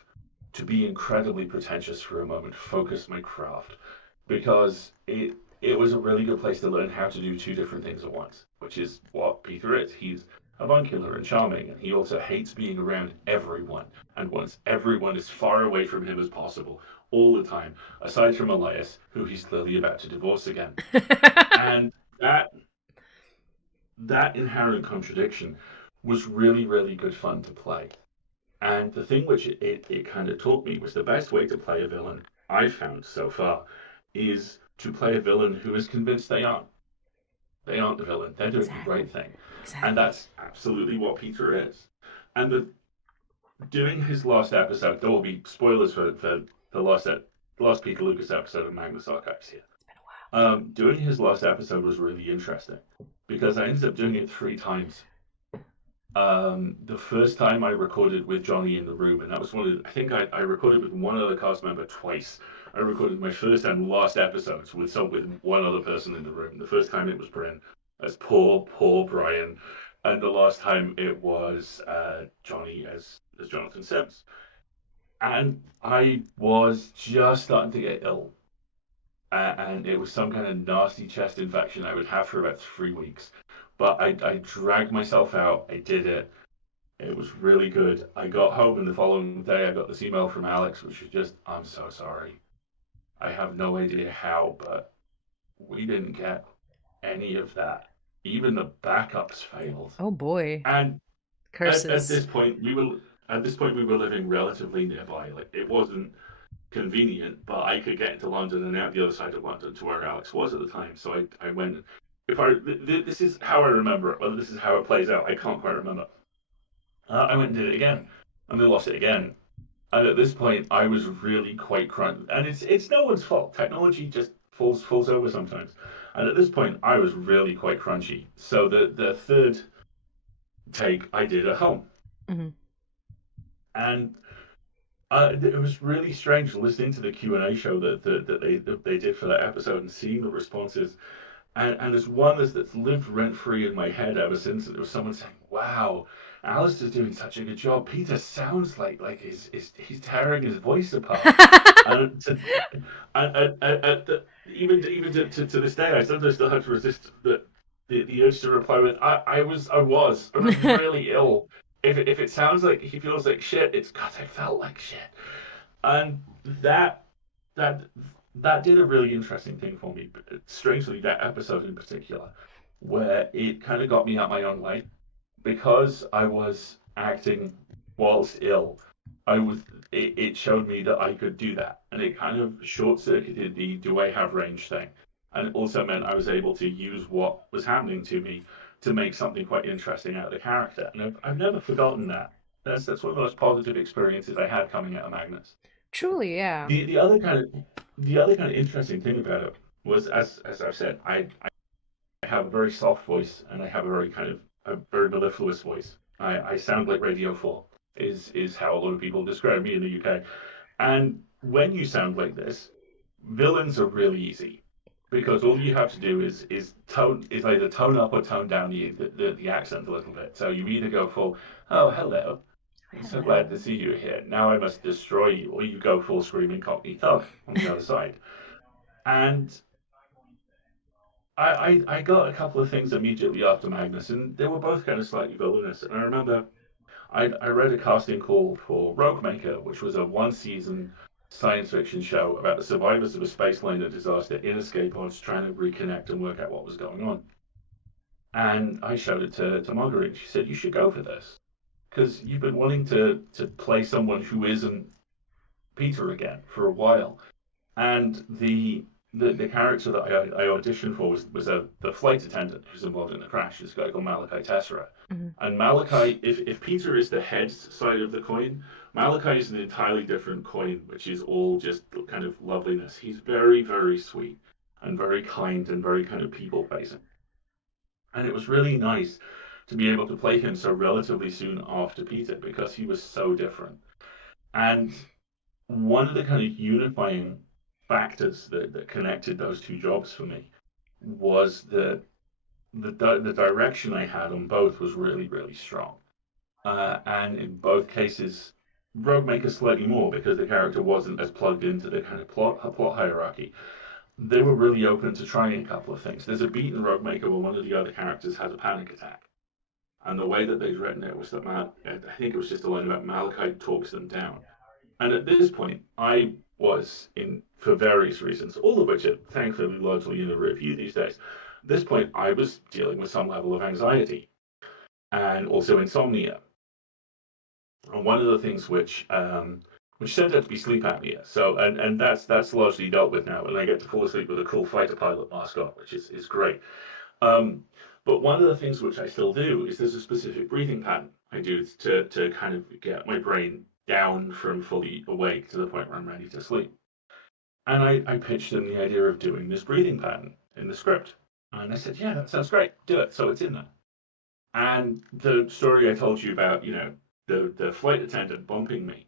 to be incredibly pretentious for a moment, focus my craft, because it was a really good place to learn how to do two different things at once, which is what Peter is. He's avuncular and charming, and he also hates being around everyone and wants everyone as far away from him as possible all the time, aside from Elias, who he's clearly about to divorce again. And that inherent contradiction was really, really good fun to play. And the thing which it kind of taught me was the best way to play a villain I've found so far is to play a villain who is convinced they aren't. They aren't the villain. They're doing the Exactly. right thing. And Exactly. that's absolutely what Peter is. And doing his last episode, there will be spoilers for the last Peter Lucas episode of Magnus Archives here. Doing his last episode was really interesting because I ended up doing it three times. The first time I recorded with Johnny in the room, and that was I think I recorded with one other cast member twice. I recorded my first and last episodes with one other person in the room. The first time it was Bryn, as poor Brian, and the last time it was Johnny as Jonathan Sims. And I was just starting to get ill, and it was some kind of nasty chest infection I would have for about 3 weeks. But I dragged myself out. I did it. It was really good. I got home, and the following day I got this email from Alex, which was just, I'm so sorry. I have no idea how, but we didn't get any of that. Even the backups failed. Oh boy. And at Curses. this point we were living relatively nearby. Like it wasn't convenient, but I could get into London and out the other side of London to where Alex was at the time. So I went. If I this is how I remember it, whether this is how it plays out, I can't quite remember. I went and did it again, and they lost it again. And at this point, I was really quite crunched. And it's no one's fault. Technology just falls over sometimes. And at this point, I was really quite crunchy. So take I did at home. Mm-hmm. And it was really strange listening to the Q&A show that they did for that episode and seeing the responses. And there's one that's lived rent free in my head ever since. And there was someone saying, "Wow, Alistair's doing such a good job. Peter sounds like he's tearing his voice apart." And to, even to this day, I sometimes still have to resist the urge to reply with, "I was really ill. If it sounds like he feels like shit, it's because I felt like shit." And that that that did a really interesting thing for me. Strangely, that episode in particular, where it kind of got me out my own way because I was acting whilst ill. I was it showed me that I could do that, and it kind of short circuited the do I have range thing, and it also meant I was able to use what was happening to me to make something quite interesting out of the character, and I've never forgotten that. That's one of the most positive experiences I had coming out of Magnus. Truly, yeah. The the other kind of the other kind of interesting thing about it was, as I've said, I have a very soft voice and I have a very kind of a very mellifluous voice. I sound like Radio 4 is how a lot of people describe me in the UK. And when you sound like this, villains are really easy because all you have to do is either tone up or tone down the accent a little bit. So you either go full, "Oh, hello, I'm so glad Hello. to see you here. Now I must destroy you," or you go full screaming Cockney thug on the other side. And I got a couple of things immediately after Magnus, and they were both kind of slightly villainous. And I remember I read a casting call for Rogue Maker, which was a one season science fiction show about the survivors of a space liner disaster in escape pods trying to reconnect and work out what was going on. And I showed it to Margaret. She said, "You should go for this because you've been wanting to play someone who isn't Peter again for a while." And the character that I auditioned for was the flight attendant who's involved in the crash. This guy called Malachi Tessera. Mm-hmm. And Malachi, if Peter is the head side of the coin, Malachi is an entirely different coin, which is all just kind of loveliness. He's very, very sweet and very kind and very kind of people facing. And it was really nice to be able to play him so relatively soon after Peter because he was so different. And one of the kind of unifying factors that connected those two jobs for me was that the direction I had on both was really, really strong. And in both cases, Rogue Maker slightly more because the character wasn't as plugged into the kind of plot hierarchy. They were really open to trying a couple of things. There's a beat in Rogue Maker where one of the other characters has a panic attack. And the way that they'd written it was that I think it was just a line about Malachi talks them down. And at this point, I was in, for various reasons, all of which are thankfully largely in the review these days. At this point, I was dealing with some level of anxiety and also insomnia. And one of the things which turned out to be sleep apnea. So and that's largely dealt with now, and I get to fall asleep with a cool fighter pilot mask on, which is great. Um, but one of the things which I still do is there's a specific breathing pattern I do to kind of get my brain down from fully awake to the point where I'm ready to sleep. And I pitched in the idea of doing this breathing pattern in the script. And I said, "Yeah, that sounds great. Do it." So it's in there. And the story I told you about, the flight attendant bumping me,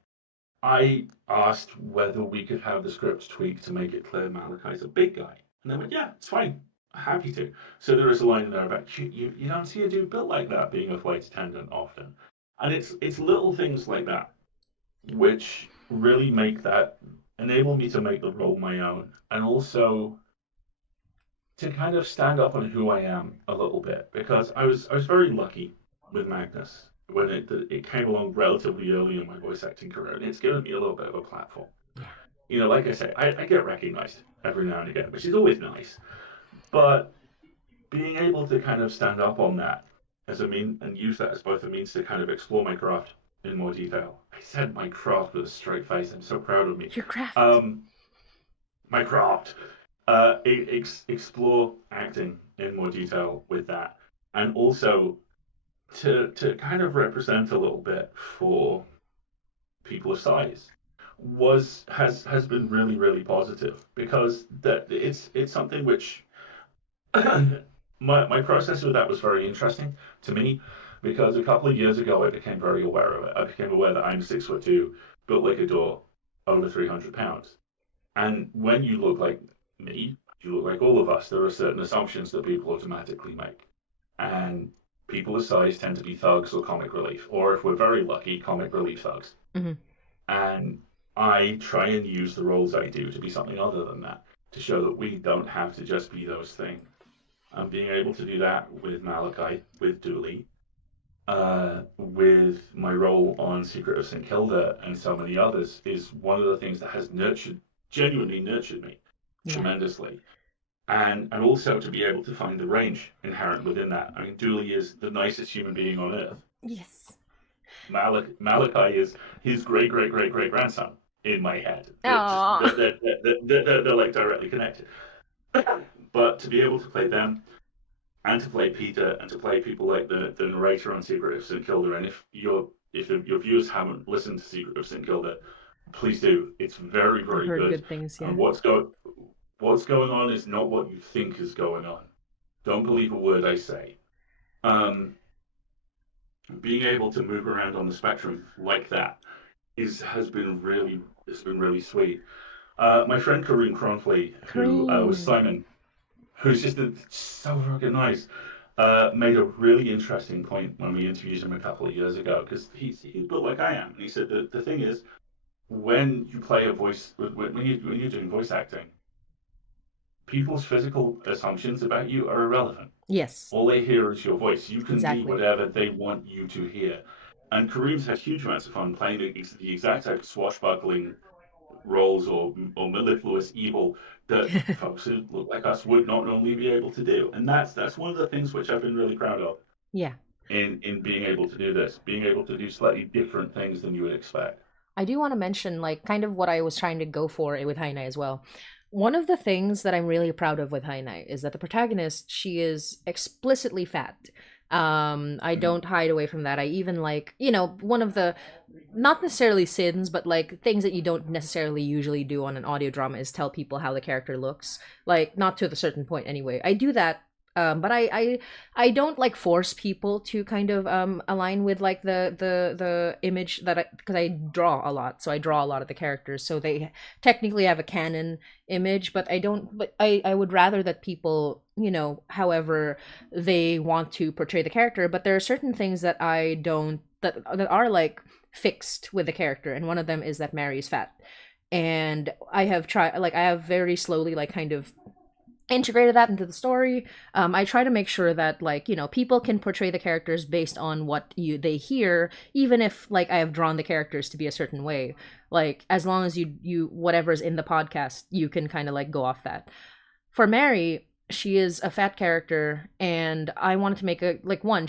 I asked whether we could have the script tweaked to make it clear Malachi's a big guy. And they went, "Yeah, it's fine. Happy to." So there is a line in there about you don't see a dude built like that being a flight attendant often. And it's little things like that which really make that enable me to make the role my own and also to kind of stand up on who I am a little bit because I was very lucky with Magnus when it came along relatively early in my voice acting career, and it's given me a little bit of a platform. Like I say, I get recognized every now and again, which is always nice, but being able to kind of stand up on that as a mean and use that as both a means to kind of explore my craft in more detail. I said my craft with a straight face. I'm so proud of me. Your craft. Um, my craft. Explore acting in more detail with that, and also to kind of represent a little bit for people of size has been really really positive because that it's something which my process with that was very interesting to me because a couple of years ago I became very aware of it. I became aware that I'm 6'2", built like a door, over 300 pounds. And when you look like me, you look like all of us, there are certain assumptions that people automatically make. And people of size tend to be thugs or comic relief, or if we're very lucky, comic relief thugs. Mm-hmm. And I try and use the roles I do to be something other than that, to show that we don't have to just be those things. And being able to do that with Malachi, with Dooley, with my role on Secret of St. Kilda and so many others is one of the things that has genuinely nurtured me tremendously. And also to be able to find the range inherent within that. I mean, Dooley is the nicest human being on earth. Yes. Malachi is his great grandson in my head. They're like directly connected. But to be able to play them, and to play Peter, and to play people like the narrator on Secret of St. Kilda, and if your viewers haven't listened to Secret of St. Kilda, please do. It's very, very good things, yeah. And what's going on is not what you think is going on. Don't believe a word I say. Being able to move around on the spectrum like that has been really sweet. My friend Kareem Cronfley, who was Simon, who's just so fucking nice, made a really interesting point when we interviewed him a couple of years ago, because he's built like I am. And he said that the thing is, when you play a voice, when you're doing voice acting, people's physical assumptions about you are irrelevant. Yes. All they hear is your voice. You can be whatever they want you to hear. And Kareem's had huge amounts of fun playing the exact type of swashbuckling roles or mellifluous evil that folks who look like us would not normally be able to do. And that's one of the things which I've been really proud of. Yeah. In being able to do this, being able to do slightly different things than you would expect. I do want to mention, like, kind of what I was trying to go for with Hainai as well. One of the things that I'm really proud of with Hainai is that the protagonist, she is explicitly fat. I don't hide away from that. I even, like, one of the, not necessarily sins, but like things that you don't necessarily usually do on an audio drama is tell people how the character looks. Like, not to a certain point anyway. I do that, but I don't like force people to kind of align with like the image that because I draw a lot, so I draw a lot of the characters, so they technically have a canon image, but I would rather that people, however they want to portray the character, but there are certain things that I don't that are like fixed with the character, and one of them is that Mary is fat, and I have very slowly like kind of integrated that into the story. I try to make sure that like people can portray the characters based on what they hear, even if like I have drawn the characters to be a certain way. Like as long as you whatever's in the podcast, you can kind of like go off that. For Mary, she is a fat character, and I wanted to make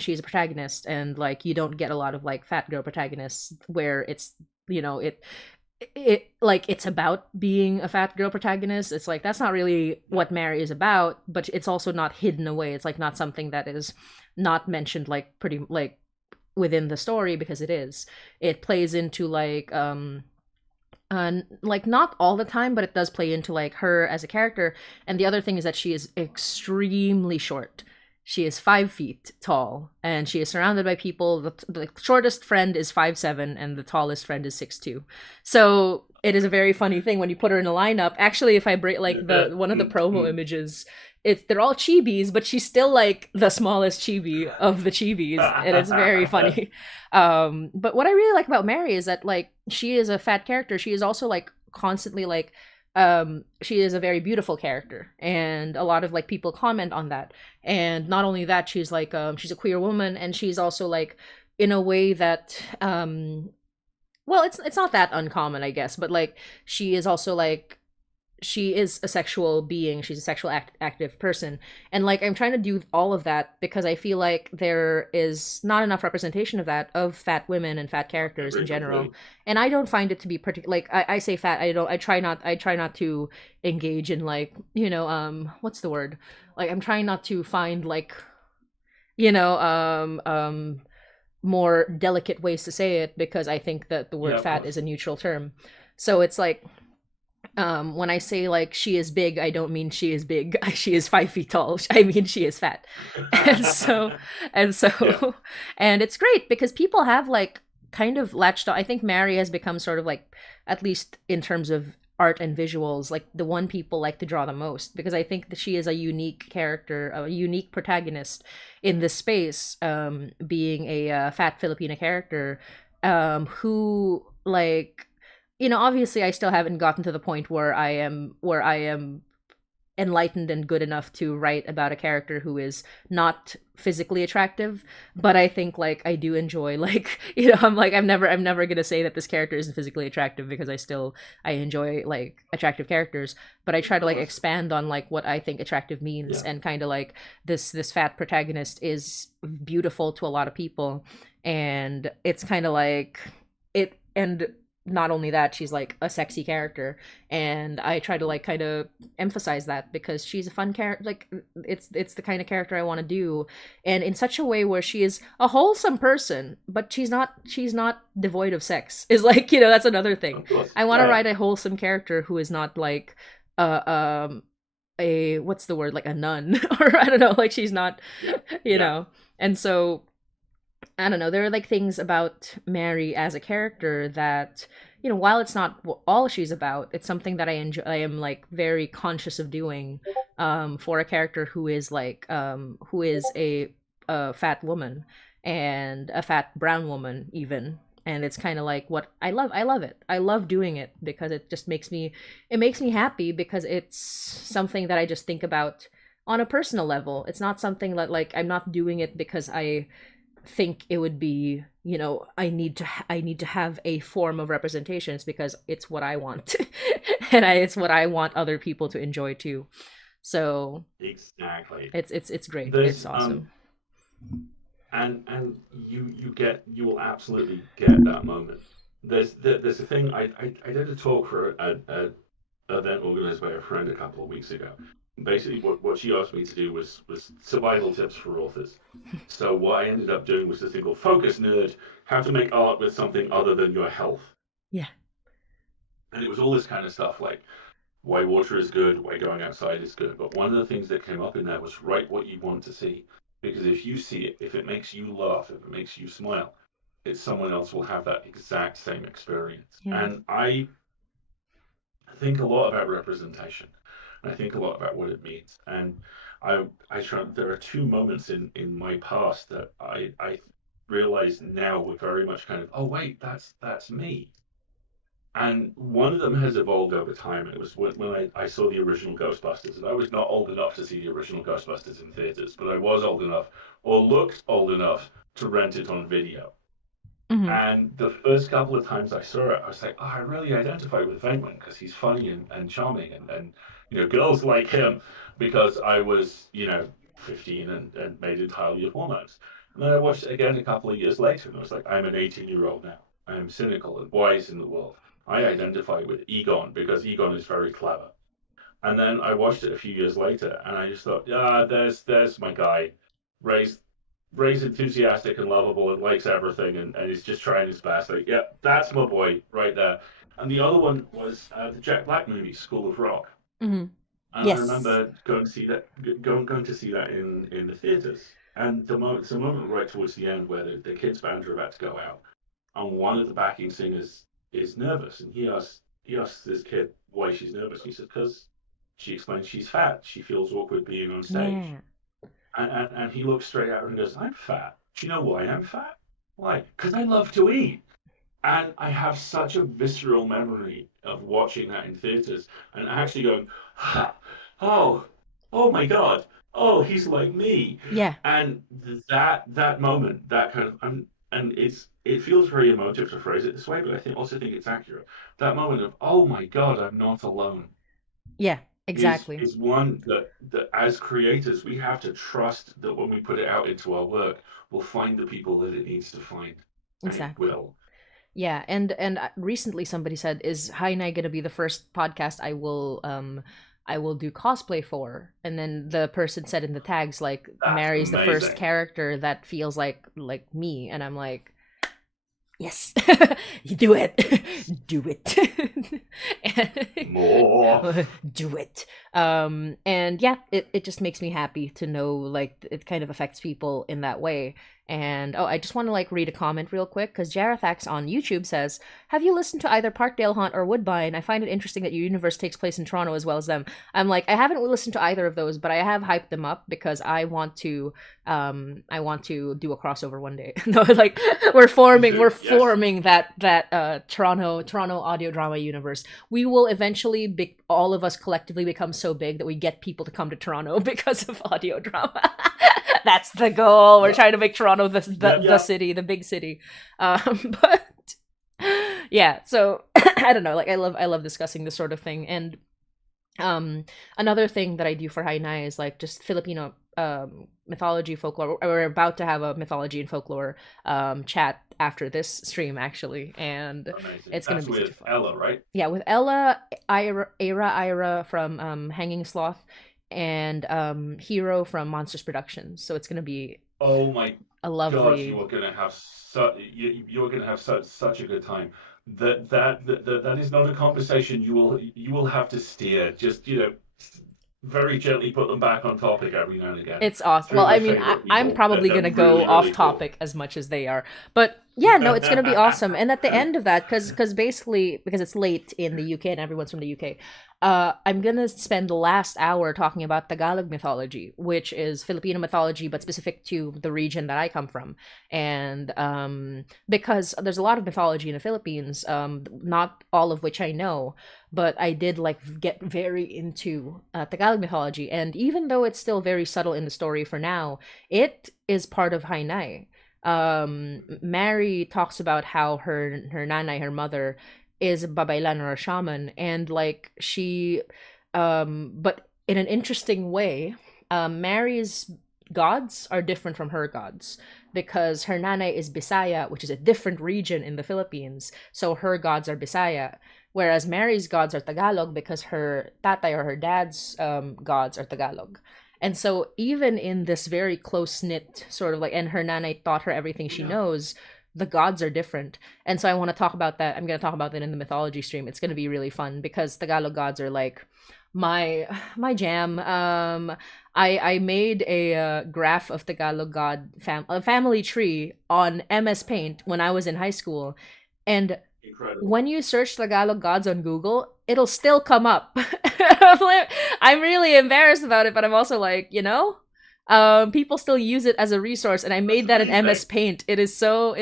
she's a protagonist, and like you don't get a lot of like fat girl protagonists where it's it like it's about being a fat girl protagonist. It's like that's not really what Mary is about, but it's also not hidden away. It's like not something that is not mentioned like pretty like within the story, because it plays into like not all the time, but it does play into like her as a character. And the other thing is that she is extremely short. She is 5 feet tall, and she is surrounded by people. The shortest friend is 5'7", and the tallest friend is 6'2". So it is a very funny thing when you put her in a lineup. Actually, if I break like one of the promo images, they're all chibis, but she's still like the smallest chibi of the chibis, and it's very funny. But what I really like about Mary is that like she is a fat character. She is also like constantly like she is a very beautiful character, and a lot of like people comment on that. And not only that, she's like she's a queer woman, and she's also like in a way that well, it's not that uncommon, I guess, but like she is also like she is a sexual being. She's a sexual active person, and like I'm trying to do all of that because I feel like there is not enough representation of that, of fat women and fat characters in general. And I don't find it to be like I say fat. I try not to engage in like what's the word, like I'm trying not to find like more delicate ways to say it, because I think that the word fat is a neutral term. So it's like When I say like she is big, I don't mean she is big. She is 5 feet tall. I mean she is fat. And so and Yeah. so and it's great because people have like kind of latched on. I think Mary has become sort of like, at least in terms of art and visuals, like the one people like to draw the most, because I think that she is a unique character, a unique protagonist in this space, being a fat Filipina character, who like, obviously I still haven't gotten to the point where I am enlightened and good enough to write about a character who is not physically attractive, but I think like I do enjoy, like, I'm never going to say that this character isn't physically attractive, because I enjoy like attractive characters, but I try Of to like course. expand on like what I think attractive means, Yeah. and kind of like this fat protagonist is beautiful to a lot of people, and it's kind of like it. And not only that, she's like a sexy character, and I try to like kind of emphasize that, because she's a fun character. Like, it's the kind of character I want to do, and in such a way where she is a wholesome person, but she's not devoid of sex, is like, that's another thing. Of course. I want to Yeah. write a wholesome character who is not like um a, what's the word, like a nun, or I don't know, like she's not, Yeah. you Yeah. know and so I don't know. There are like things about Mary as a character that, while it's not all she's about, it's something that I enjoy. I am like very conscious of doing, for a character who is like, who is a fat woman, and a fat brown woman even. And it's kind of like what I love. I love it. I love doing it because it makes me happy, because it's something that I just think about on a personal level. It's not something that, like, I'm not doing it because I think it would be, I need to have a form of representation. It's because it's what I want. And it's what I want other people to enjoy too. So Exactly. it's great. It's There's awesome. and you will absolutely get that moment. There's a thing I did a talk for a event organized by a friend a couple of weeks ago. Basically, what she asked me to do was survival tips for authors. So what I ended up doing was this thing called Focus Nerd: How to Make Art with Something Other Than Your Health. Yeah. And it was all this kind of stuff like why water is good, why going outside is good. But one of the things that came up in there was write what you want to see. Because if you see it, if it makes you laugh, if it makes you smile, it's someone else will have that exact same experience. Yeah. And I think a lot about representation. And I think a lot about what it means. And I try, there are two moments in my past that I realize now were very much kind of, oh wait, that's me. And one of them has evolved over time. It was when I saw the original Ghostbusters, and I was not old enough to see the original Ghostbusters in theaters, but I was old enough, or looked old enough, to rent it on video. Hmm. And the first couple of times I saw it, I was like, oh, I really identify with Venkman because he's funny and charming, and girls like him, because I was 15 and made entirely of hormones. And then I watched it again a couple of years later, and I was like, I'm an 18-year-old now. I am cynical and wise in the world. I identify with Egon because Egon is very clever. And then I watched it a few years later, and I just thought, yeah, there's my guy, raised raised enthusiastic and lovable and likes everything and is just trying his best. Like, yeah, that's my boy right there. And the other one was the Jack Black movie, School of Rock. Hmm. And I Yes. remember going to see that in the theaters. And it's the moment right towards the end where the kids' band are about to go out, and one of the backing singers is nervous, and he asks this kid why she's nervous. And he says, because she explains she's fat. She feels awkward being on stage. Yeah. And he looks straight at her and goes, I'm fat. Do you know why I'm fat? Why? Because I love to eat. And I have such a visceral memory of watching that in theaters and actually going, ha, oh, oh my God, oh, he's like me. Yeah. And that moment, that kind of, and it feels very emotive to phrase it this way, but I also think it's accurate. That moment of, oh my God, I'm not alone, Yeah. is Exactly. is one that as creators we have to trust that when we put it out into our work, we'll find the people that it needs to find, and it Exactly. will. Yeah, and recently somebody said, "Is Hi Night gonna be the first podcast I will do cosplay for?" And then the person said in the tags, like, That's Mary's the first amazing. character that feels like me, and I'm like, Yes, you do it. Do it. More. Do it. And yeah, it just makes me happy to know like it kind of affects people in that way. And oh, I just want to like read a comment real quick because Jarathax on YouTube says, "Have you listened to either Parkdale Haunt or Woodbine? I find it interesting that your universe takes place in Toronto as well as them." I'm like, I haven't listened to either of those, but I have hyped them up because I want to do a crossover one day. No, like we're forming that Toronto audio drama universe. We will eventually be, all of us collectively become so big that we get people to come to Toronto because of audio drama. That's the goal. We're trying to make Toronto the city, the big city. But yeah, so I don't know, like I love discussing this sort of thing. And another thing that I do for Hainai is like just Filipino mythology, folklore. We're about to have a mythology and folklore chat after this stream actually, and Amazing. it's gonna be with fun. Ella, right? Yeah, with Ella, Ira from Hanging Sloth, and Hero from Monsters Productions. So it's gonna be Oh my a God, lovely. you are going to have you're going to have such a good time. That is not a conversation you will have to steer. Just very gently put them back on topic every now and again. It's awesome. Two Well, of I your mean, favorite I'm people. probably They're gonna go really, off really cool. topic as much as they are, but yeah, no, it's gonna be awesome. And at the end of that, because basically because it's late in the UK and everyone's from the UK, I'm gonna spend the last hour talking about Tagalog mythology, which is Filipino mythology but specific to the region that I come from, and because there's a lot of mythology in the Philippines, not all of which I know, but I did like get very into Tagalog mythology, and even though it's still very subtle in the story for now, it is part of Hainai. Mary talks about how her nanay, her mother, is a babaylan or a shaman, and like she, but in an interesting way, Mary's gods are different from her gods because her nanay is Bisaya, which is a different region in the Philippines, so her gods are Bisaya. Whereas Mary's gods are Tagalog because her tatay or her dad's gods are Tagalog. And so even in this very close knit sort of like, and her nanay taught her everything she knows, the gods are different. And so I want to talk about that. I'm going to talk about that in the mythology stream. It's going to be really fun because Tagalog gods are like my jam. I made a graph of Tagalog god a family tree on MS Paint when I was in high school, and Incredible. when you search Tagalog gods on Google, it'll still come up. I'm really embarrassed about it, but I'm also like, people still use it as a resource, and I made that in MS Paint. It is so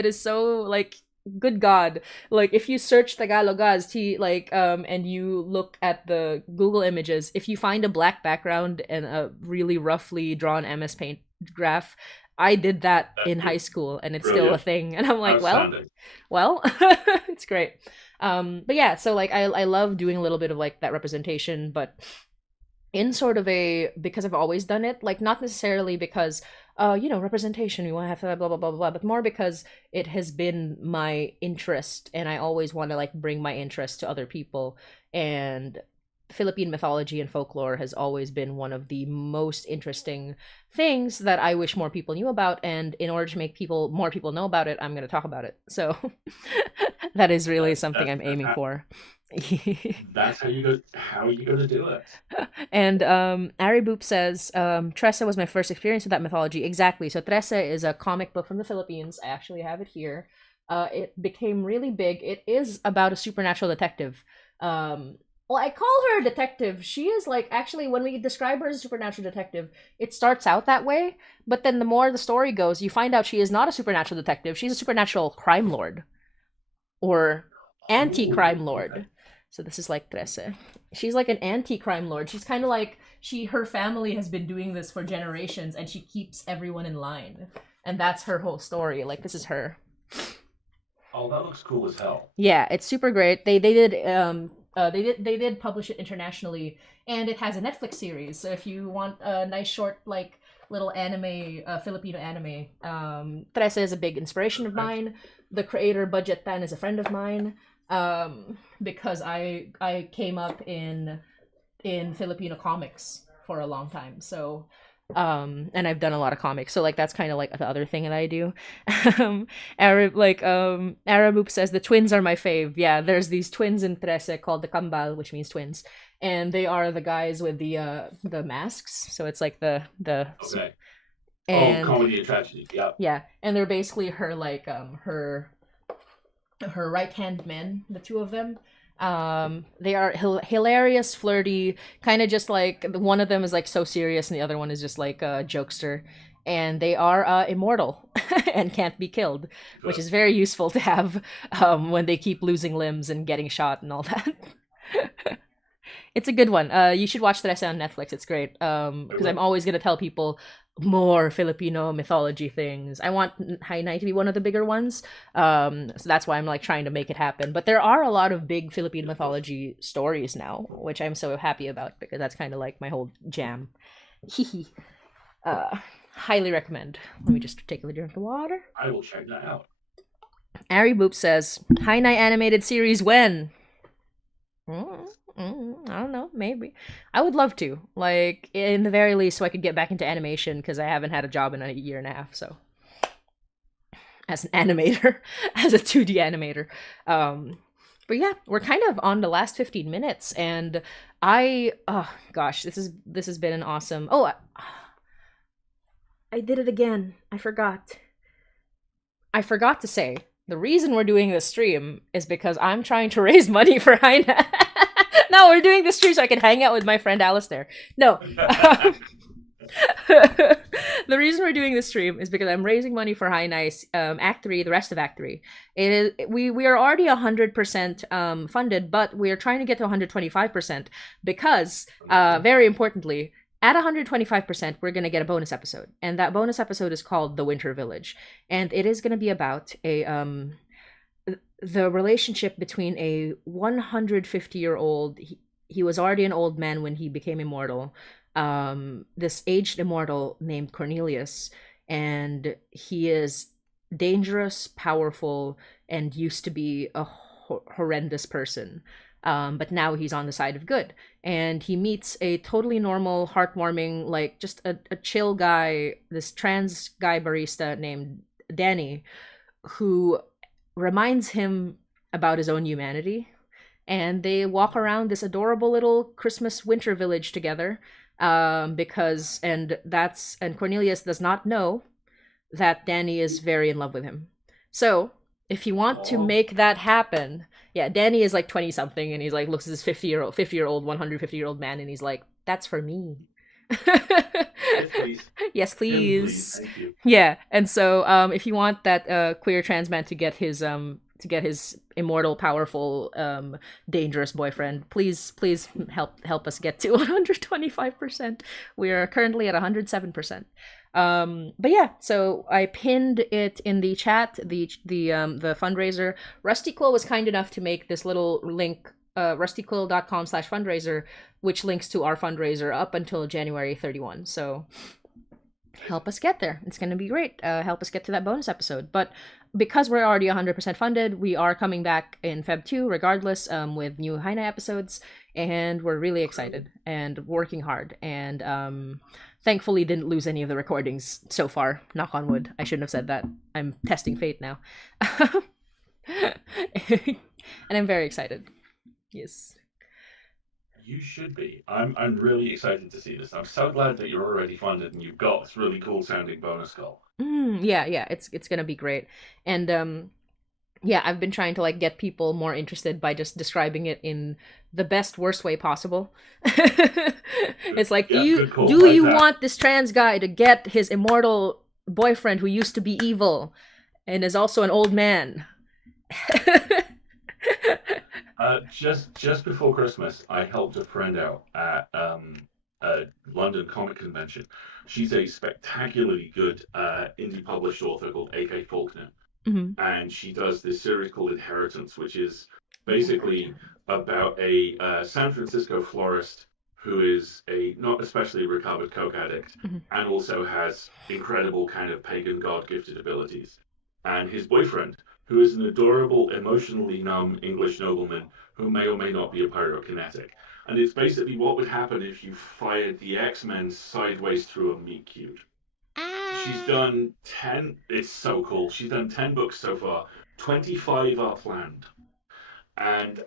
like, good God. Like, if you search Tagalog gods, and you look at the Google images, if you find a black background and a really roughly drawn MS Paint graph, I did that in high school, and it's still a thing. And I'm like, well, it's great. But yeah, so like I love doing a little bit of like that representation, but in sort of a, because I've always done it, like not necessarily because representation, we want to have blah blah blah blah, but more because it has been my interest, and I always want to like bring my interest to other people. And Philippine mythology and folklore has always been one of the most interesting things that I wish more people knew about, and in order to make more people know about it, I'm going to talk about it. So that is really something I'm aiming for. That's how you go to do it. And Ari Boop says, Tressa was my first experience with that mythology. Exactly. So Tressa is a comic book from the Philippines. I actually have it here. It became really big. It is about a supernatural detective. Well, I call her a detective. She is like, actually, when we describe her as a supernatural detective, it starts out that way. But then the more the story goes, you find out she is not a supernatural detective. She's a supernatural crime lord. Or anti-crime lord. Okay. So this is like Trece. She's like an anti-crime lord. She's kind of like, her family has been doing this for generations, and she keeps everyone in line. And that's her whole story. Like, this is her. Oh, that looks cool as hell. Yeah, it's super great. They did publish it internationally, and it has a Netflix series. So if you want a nice short like little anime, Filipino anime, Trece is a big inspiration of mine. The creator Budget Tan is a friend of mine, because I came up in Filipino comics for a long time. So And I've done a lot of comics, so like that's kind of like the other thing that I do. Araboop says the twins are my fave. Yeah, there's these twins in Trece called the Kambal, which means twins, and they are the guys with the masks. So it's like the Okay. Oh, and comedy and tragedy. Yeah. yeah, and they're basically her like her right hand men, the two of them. They are hilarious, flirty, kind of just like one of them is like so serious, and the other one is just like a jokester. And they are immortal and can't be killed, which is very useful to have when they keep losing limbs and getting shot and all that. It's a good one. You should watch that essay on Netflix. It's great. Because I'm always gonna tell people more Filipino mythology things. I want Hainai to be one of the bigger ones. So that's why I'm like trying to make it happen. But there are a lot of big Philippine mythology stories now, which I'm so happy about because that's kind of like my whole jam. Hehe. Highly recommend. Let me just take a drink of water. I will check that out. Ari Boop says, Hainai animated series when? I don't know, maybe. I would love to, like, in the very least, so I could get back into animation because I haven't had a job in a year and a half. So, as an animator, as a 2D animator, but yeah, we're kind of on the last 15 minutes, and oh gosh, this has been an awesome. Oh, I did it again. I forgot. I forgot to say the reason we're doing this stream is because I'm trying to raise money for Heine. No, we're doing this stream so I can hang out with my friend Alasdair. No. The reason we're doing this stream is because I'm raising money for High Nice Act 3, the rest of Act 3. We are already 100% funded, but we are trying to get to 125% because, very importantly, at 125%, we're going to get a bonus episode. And that bonus episode is called The Winter Village. And it is going to be about the relationship between a 150-year-old, he was already an old man when he became immortal, this aged immortal named Cornelius, and he is dangerous, powerful, and used to be a horrendous person. But now he's on the side of good. And he meets a totally normal, heartwarming, like just a chill guy, this trans guy barista named Danny, who reminds him about his own humanity. And they walk around this adorable little Christmas winter village together. And Cornelius does not know that Danny is very in love with him. So if you want to make that happen, yeah, Danny is like 20 something, and he's like looks at this 50-year-old 150-year-old man, and he's like, that's for me. Yes, please. Yes, please. Thank you. Yeah, and so if you want that queer trans man to get his immortal, powerful, dangerous boyfriend, please help us get to 125%. We are currently at 107%. But yeah, so I pinned it in the chat, the fundraiser. Rusty Quill was kind enough to make this little link, rustyquill.com/fundraiser, which links to our fundraiser up until January 31. So help us get there. It's going to be great. Help us get to that bonus episode. But because we're already 100% funded, we are coming back in Feb 2 regardless, with new Haine episodes, and we're really excited and working hard, and thankfully didn't lose any of the recordings so far. Knock on wood. I shouldn't have said that. I'm testing fate now. And I'm very excited. Yes. You should be. I'm really excited to see this. I'm so glad that you're already funded and you've got this really cool sounding bonus call. Yeah, it's gonna be great. And yeah, I've been trying to like get people more interested by just describing it in the best worst way possible. It's like, do you want this trans guy to get his immortal boyfriend who used to be evil and is also an old man? Just before Christmas, I helped a friend out at a London comic convention. She's a spectacularly good indie published author called A.K. Faulkner. Mm-hmm. And she does this series called Inheritance, which is basically about a San Francisco florist who is a not especially recovered coke addict, and also has incredible kind of pagan god gifted abilities. And his boyfriend, who is an adorable, emotionally numb English nobleman who may or may not be a pyrokinetic. And it's basically what would happen if you fired the X-Men sideways through a meat cube. She's Ah. done 10, it's so cool. She's done 10 books so far, 25 are planned. And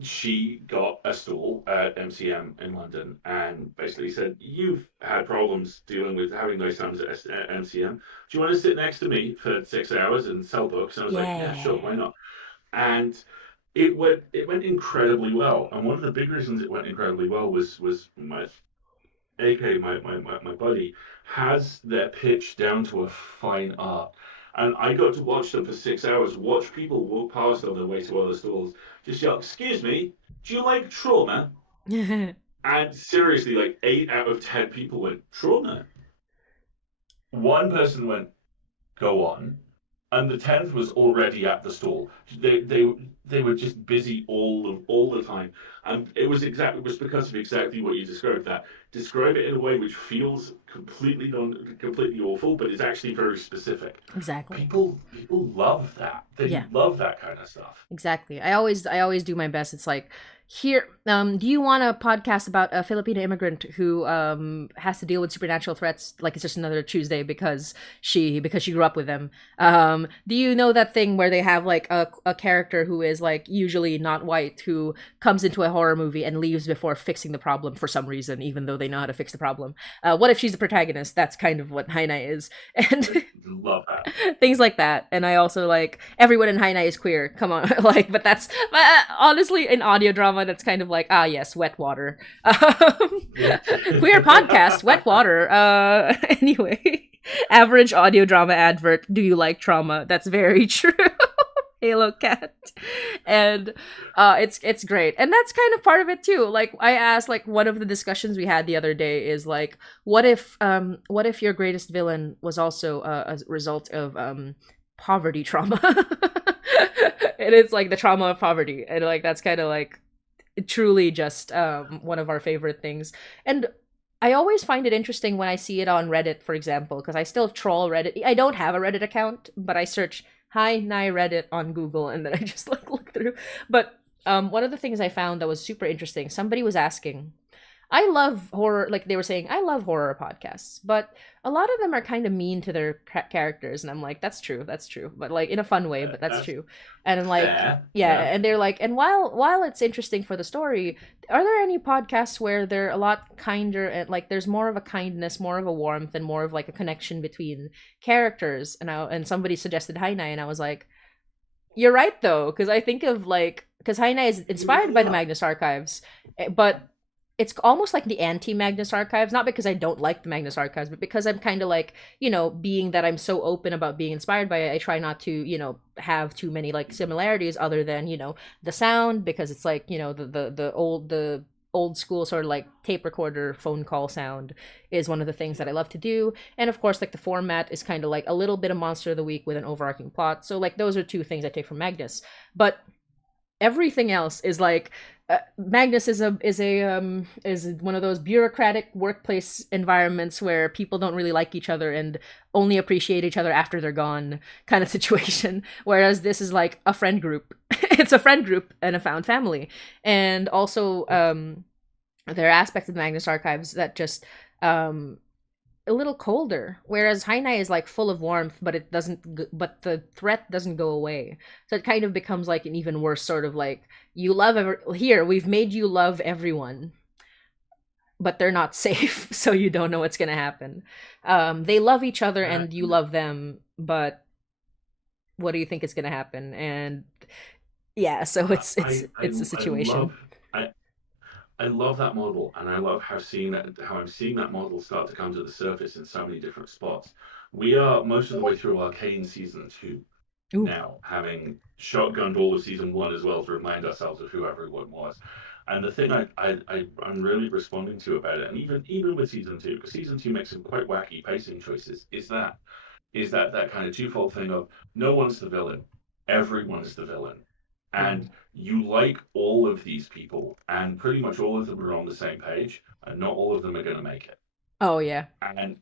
she got a stall at MCM in London and basically said, "You've had problems dealing with having those times at MCM. Do you want to sit next to me for 6 hours and sell books?" And I was like, "Yeah, Yeah. sure, why not?" And it went incredibly well. And one of the big reasons it went incredibly well was my AK, my buddy, has their pitch down to a fine art. And I got to watch them for 6 hours, watch people walk past on their way to other stalls, just yell, "Excuse me, do you like trauma?" And seriously, like 8 out of 10 people went, "Trauma?" One person went, "Go on." And the 10th was already at the stall. They were just busy all the time, and it was because of exactly what you described. That describe it in a way which feels completely awful, but is actually very specific. Exactly. People love that. They Yeah. love that kind of stuff. Exactly. I always do my best. It's like, here, do you want a podcast about a Filipino immigrant who has to deal with supernatural threats like it's just another Tuesday because she grew up with them? Do you know that thing where they have like a character who is like usually not white who comes into a horror movie and leaves before fixing the problem for some reason, even though they know how to fix the problem? What if she's the protagonist? That's kind of what Hainai is. And Love that. things like that. And I also like everyone in Hainai is queer. Come on, like, but honestly, in audio drama, that's kind of like, ah, yes, wet water. Yeah. Queer podcast, wet water. Anyway, average audio drama advert. Do you like trauma? That's very true. Halo Cat, and it's great, and that's kind of part of it too. Like I asked, like one of the discussions we had the other day is like, what if your greatest villain was also a result of poverty trauma, and it's like the trauma of poverty, and like that's kind of like truly just one of our favorite things, and I always find it interesting when I see it on Reddit, for example, because I still troll Reddit. I don't have a Reddit account, but I search Hi Nai Reddit on Google and then I just like look through. But one of the things I found that was super interesting, somebody was asking, I love horror, like they were saying, I love horror podcasts, but a lot of them are kind of mean to their characters. And I'm like, that's true, but like in a fun way, but that's That's true. And I'm like, fair. yeah, Yeah. and they're like, and while it's interesting for the story, are there any podcasts where they're a lot kinder and like there's more of a kindness, more of a warmth, and more of like a connection between characters? And somebody suggested Hainai, and I was like, you're right though, because I think of like because Hainai is You inspired really by the are. Magnus Archives, but it's almost like the anti Magnus Archives, not because I don't like the Magnus Archives, but because I'm kind of like, being that I'm so open about being inspired by it, I try not to, have too many like similarities other than, the sound, because it's like, the old school sort of like tape recorder phone call sound is one of the things that I love to do. And of course, like the format is kind of like a little bit of Monster of the Week with an overarching plot. So like those are two things I take from Magnus. But everything else is like Magnus is one of those bureaucratic workplace environments where people don't really like each other and only appreciate each other after they're gone kind of situation. Whereas this is like a friend group. It's a friend group and a found family, and also there are aspects of the Magnus Archives that just um, a little colder, whereas Hainai is like full of warmth, but it doesn't. But the threat doesn't go away, so it kind of becomes like an even worse sort of like you love here. We've made you love everyone, but they're not safe, so you don't know what's gonna happen. They love each other, Uh, and you love them, but what do you think is gonna happen? And yeah, so it's I, it's I, it's a I situation. love I, I love that model, and I love how I'm seeing that model start to come to the surface in so many different spots. We are most of the way through Arcane season 2 Ooh. now, having shotgunned all of season 1 as well to remind ourselves of who everyone was. And the thing I'm really responding to about it, and even with season 2, because season 2 makes some quite wacky pacing choices, is that kind of twofold thing of no one's the villain, everyone's the villain, and Mm. you like all of these people, and pretty much all of them are on the same page, and not all of them are going to make it. Oh yeah. And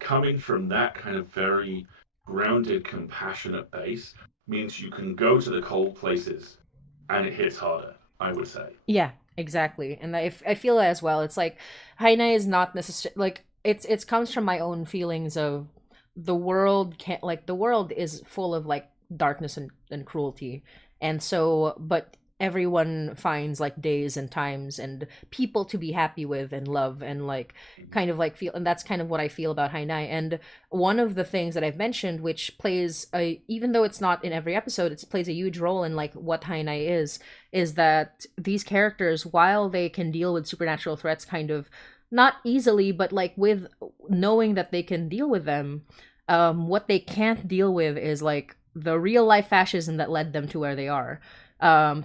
coming from that kind of very grounded, compassionate base means you can go to the cold places and it hits harder, I would say. Yeah, exactly. And I feel as well. It's like Haina is not necessarily like it's comes from my own feelings of the world can't like the world is full of like darkness and cruelty. And so but everyone finds like days and times and people to be happy with and love and like kind of like feel, and that's kind of what I feel about Hainai. And one of the things that I've mentioned, which plays a, even though it's not in every episode, it plays a huge role in like what Hainai is that these characters, while they can deal with supernatural threats kind of not easily, but like with knowing that they can deal with them, what they can't deal with is like the real life fascism that led them to where they are.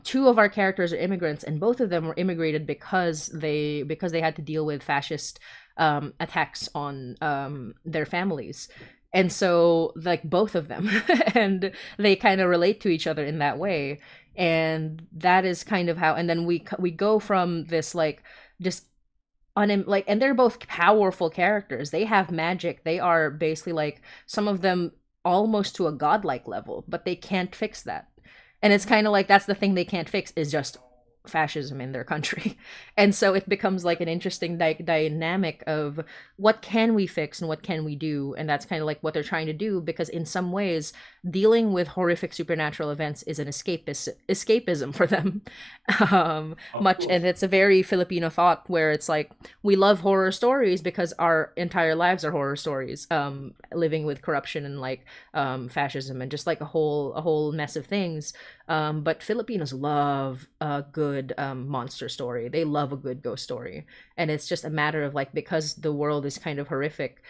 Two of our characters are immigrants, and both of them were immigrated because they had to deal with fascist attacks on their families. And so like both of them and they kind of relate to each other in that way. And that is kind of how, and then we go from this like just like, and they're both powerful characters. They have magic. They are basically like some of them almost to a godlike level, but they can't fix that. And it's kind of like that's the thing they can't fix is just fascism in their country. And so it becomes like an interesting dynamic of what can we fix and what can we do, and that's kind of like what they're trying to do, because in some ways dealing with horrific supernatural events is an escapism for them. Much, and it's a very Filipino thought where it's like we love horror stories because our entire lives are horror stories, living with corruption and like fascism and just like a whole mess of things. But Filipinos love a good monster story. They love a good ghost story. And it's just a matter of like, because the world is kind of horrific,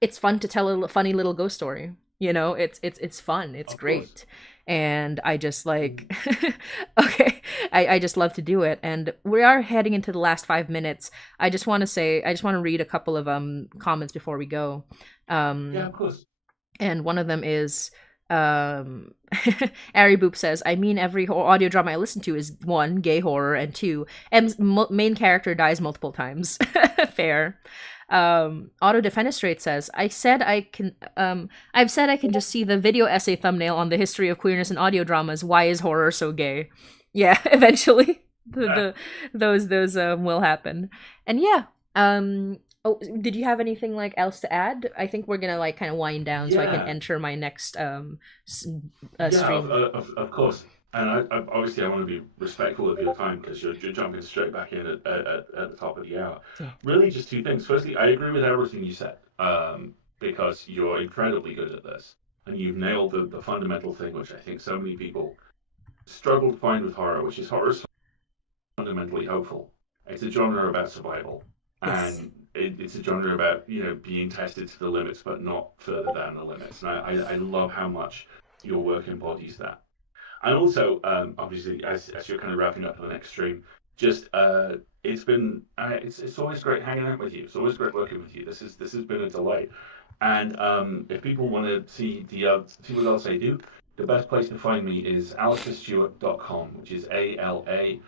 it's fun to tell a funny little ghost story. You know, it's fun. It's great. And I just like, okay, I just love to do it. And we are heading into the last 5 minutes. I just want to read a couple of comments before we go. Yeah, of course. And one of them is Ari Boop says, I mean, every audio drama I listen to is one, gay horror, and two, M's main character dies multiple times. Fair. Auto Defenestrate says, I've said I can just see the video essay thumbnail on the history of queerness in audio dramas. Why is horror so gay? Yeah, eventually those will happen. And yeah, oh, did you have anything like else to add? I think we're gonna like kind of wind down so I can enter my next stream. Of course. And I obviously I want to be respectful of your time because you're jumping straight back in at the top of the hour. Yeah. Really, just two things. Firstly, I agree with everything you said, because you're incredibly good at this, and you've nailed the fundamental thing, which I think so many people struggle to find with horror, which is horror is fundamentally hopeful. It's a genre about survival, Yes. and it's a genre about being tested to the limits, but not further than the limits. And I love how much your work embodies that. And also, obviously, as you're kind of wrapping up for the next stream, just it's been it's always great hanging out with you. It's always great working with you. This has been a delight. And if people want to see see what else I do, the best place to find me is alasdairstewart.com, which is ALASD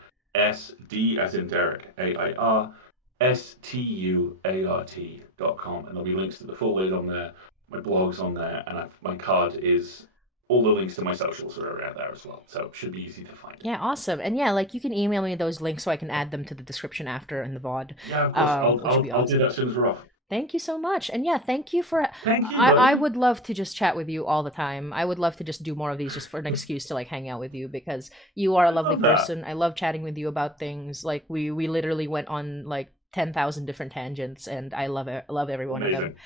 as in Derek, AIRSTUART.com, and there'll be links to the full lid on there, my blog's on there, and my card is. All the links to my socials are around there as well, so it should be easy to find. Yeah, awesome. And yeah, like you can email me those links so I can add them to the description after in the VOD. Yeah, of course. Which would be I'll awesome. do that as soon as we're off. Thank you so much. And yeah, thank you for Thank you, I buddy. would love to just chat with you all the time. I would love to just do more of these just for an excuse to like hang out with you, because you are a lovely love that. person. I love chatting with you about things. Like we literally went on like 10,000 different tangents, and I love it. Love every one of them.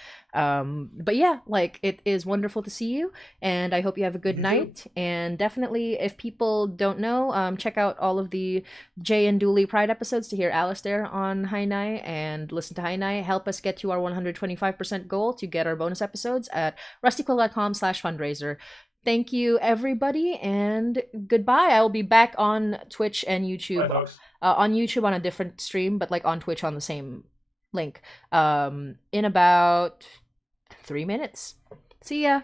But yeah, like it is wonderful to see you, and I hope you have a good You night. too. And definitely, if people don't know, check out all of the Jay and Dooley Pride episodes to hear Alasdair on Hainai and listen to Hainai. Help us get to our 125% goal to get our bonus episodes at rustyquill.com/fundraiser. Thank you, everybody, and goodbye. I will be back on Twitch and YouTube. Bye, folks. On YouTube on a different stream, but like on Twitch on the same link. In about 3 minutes. See ya.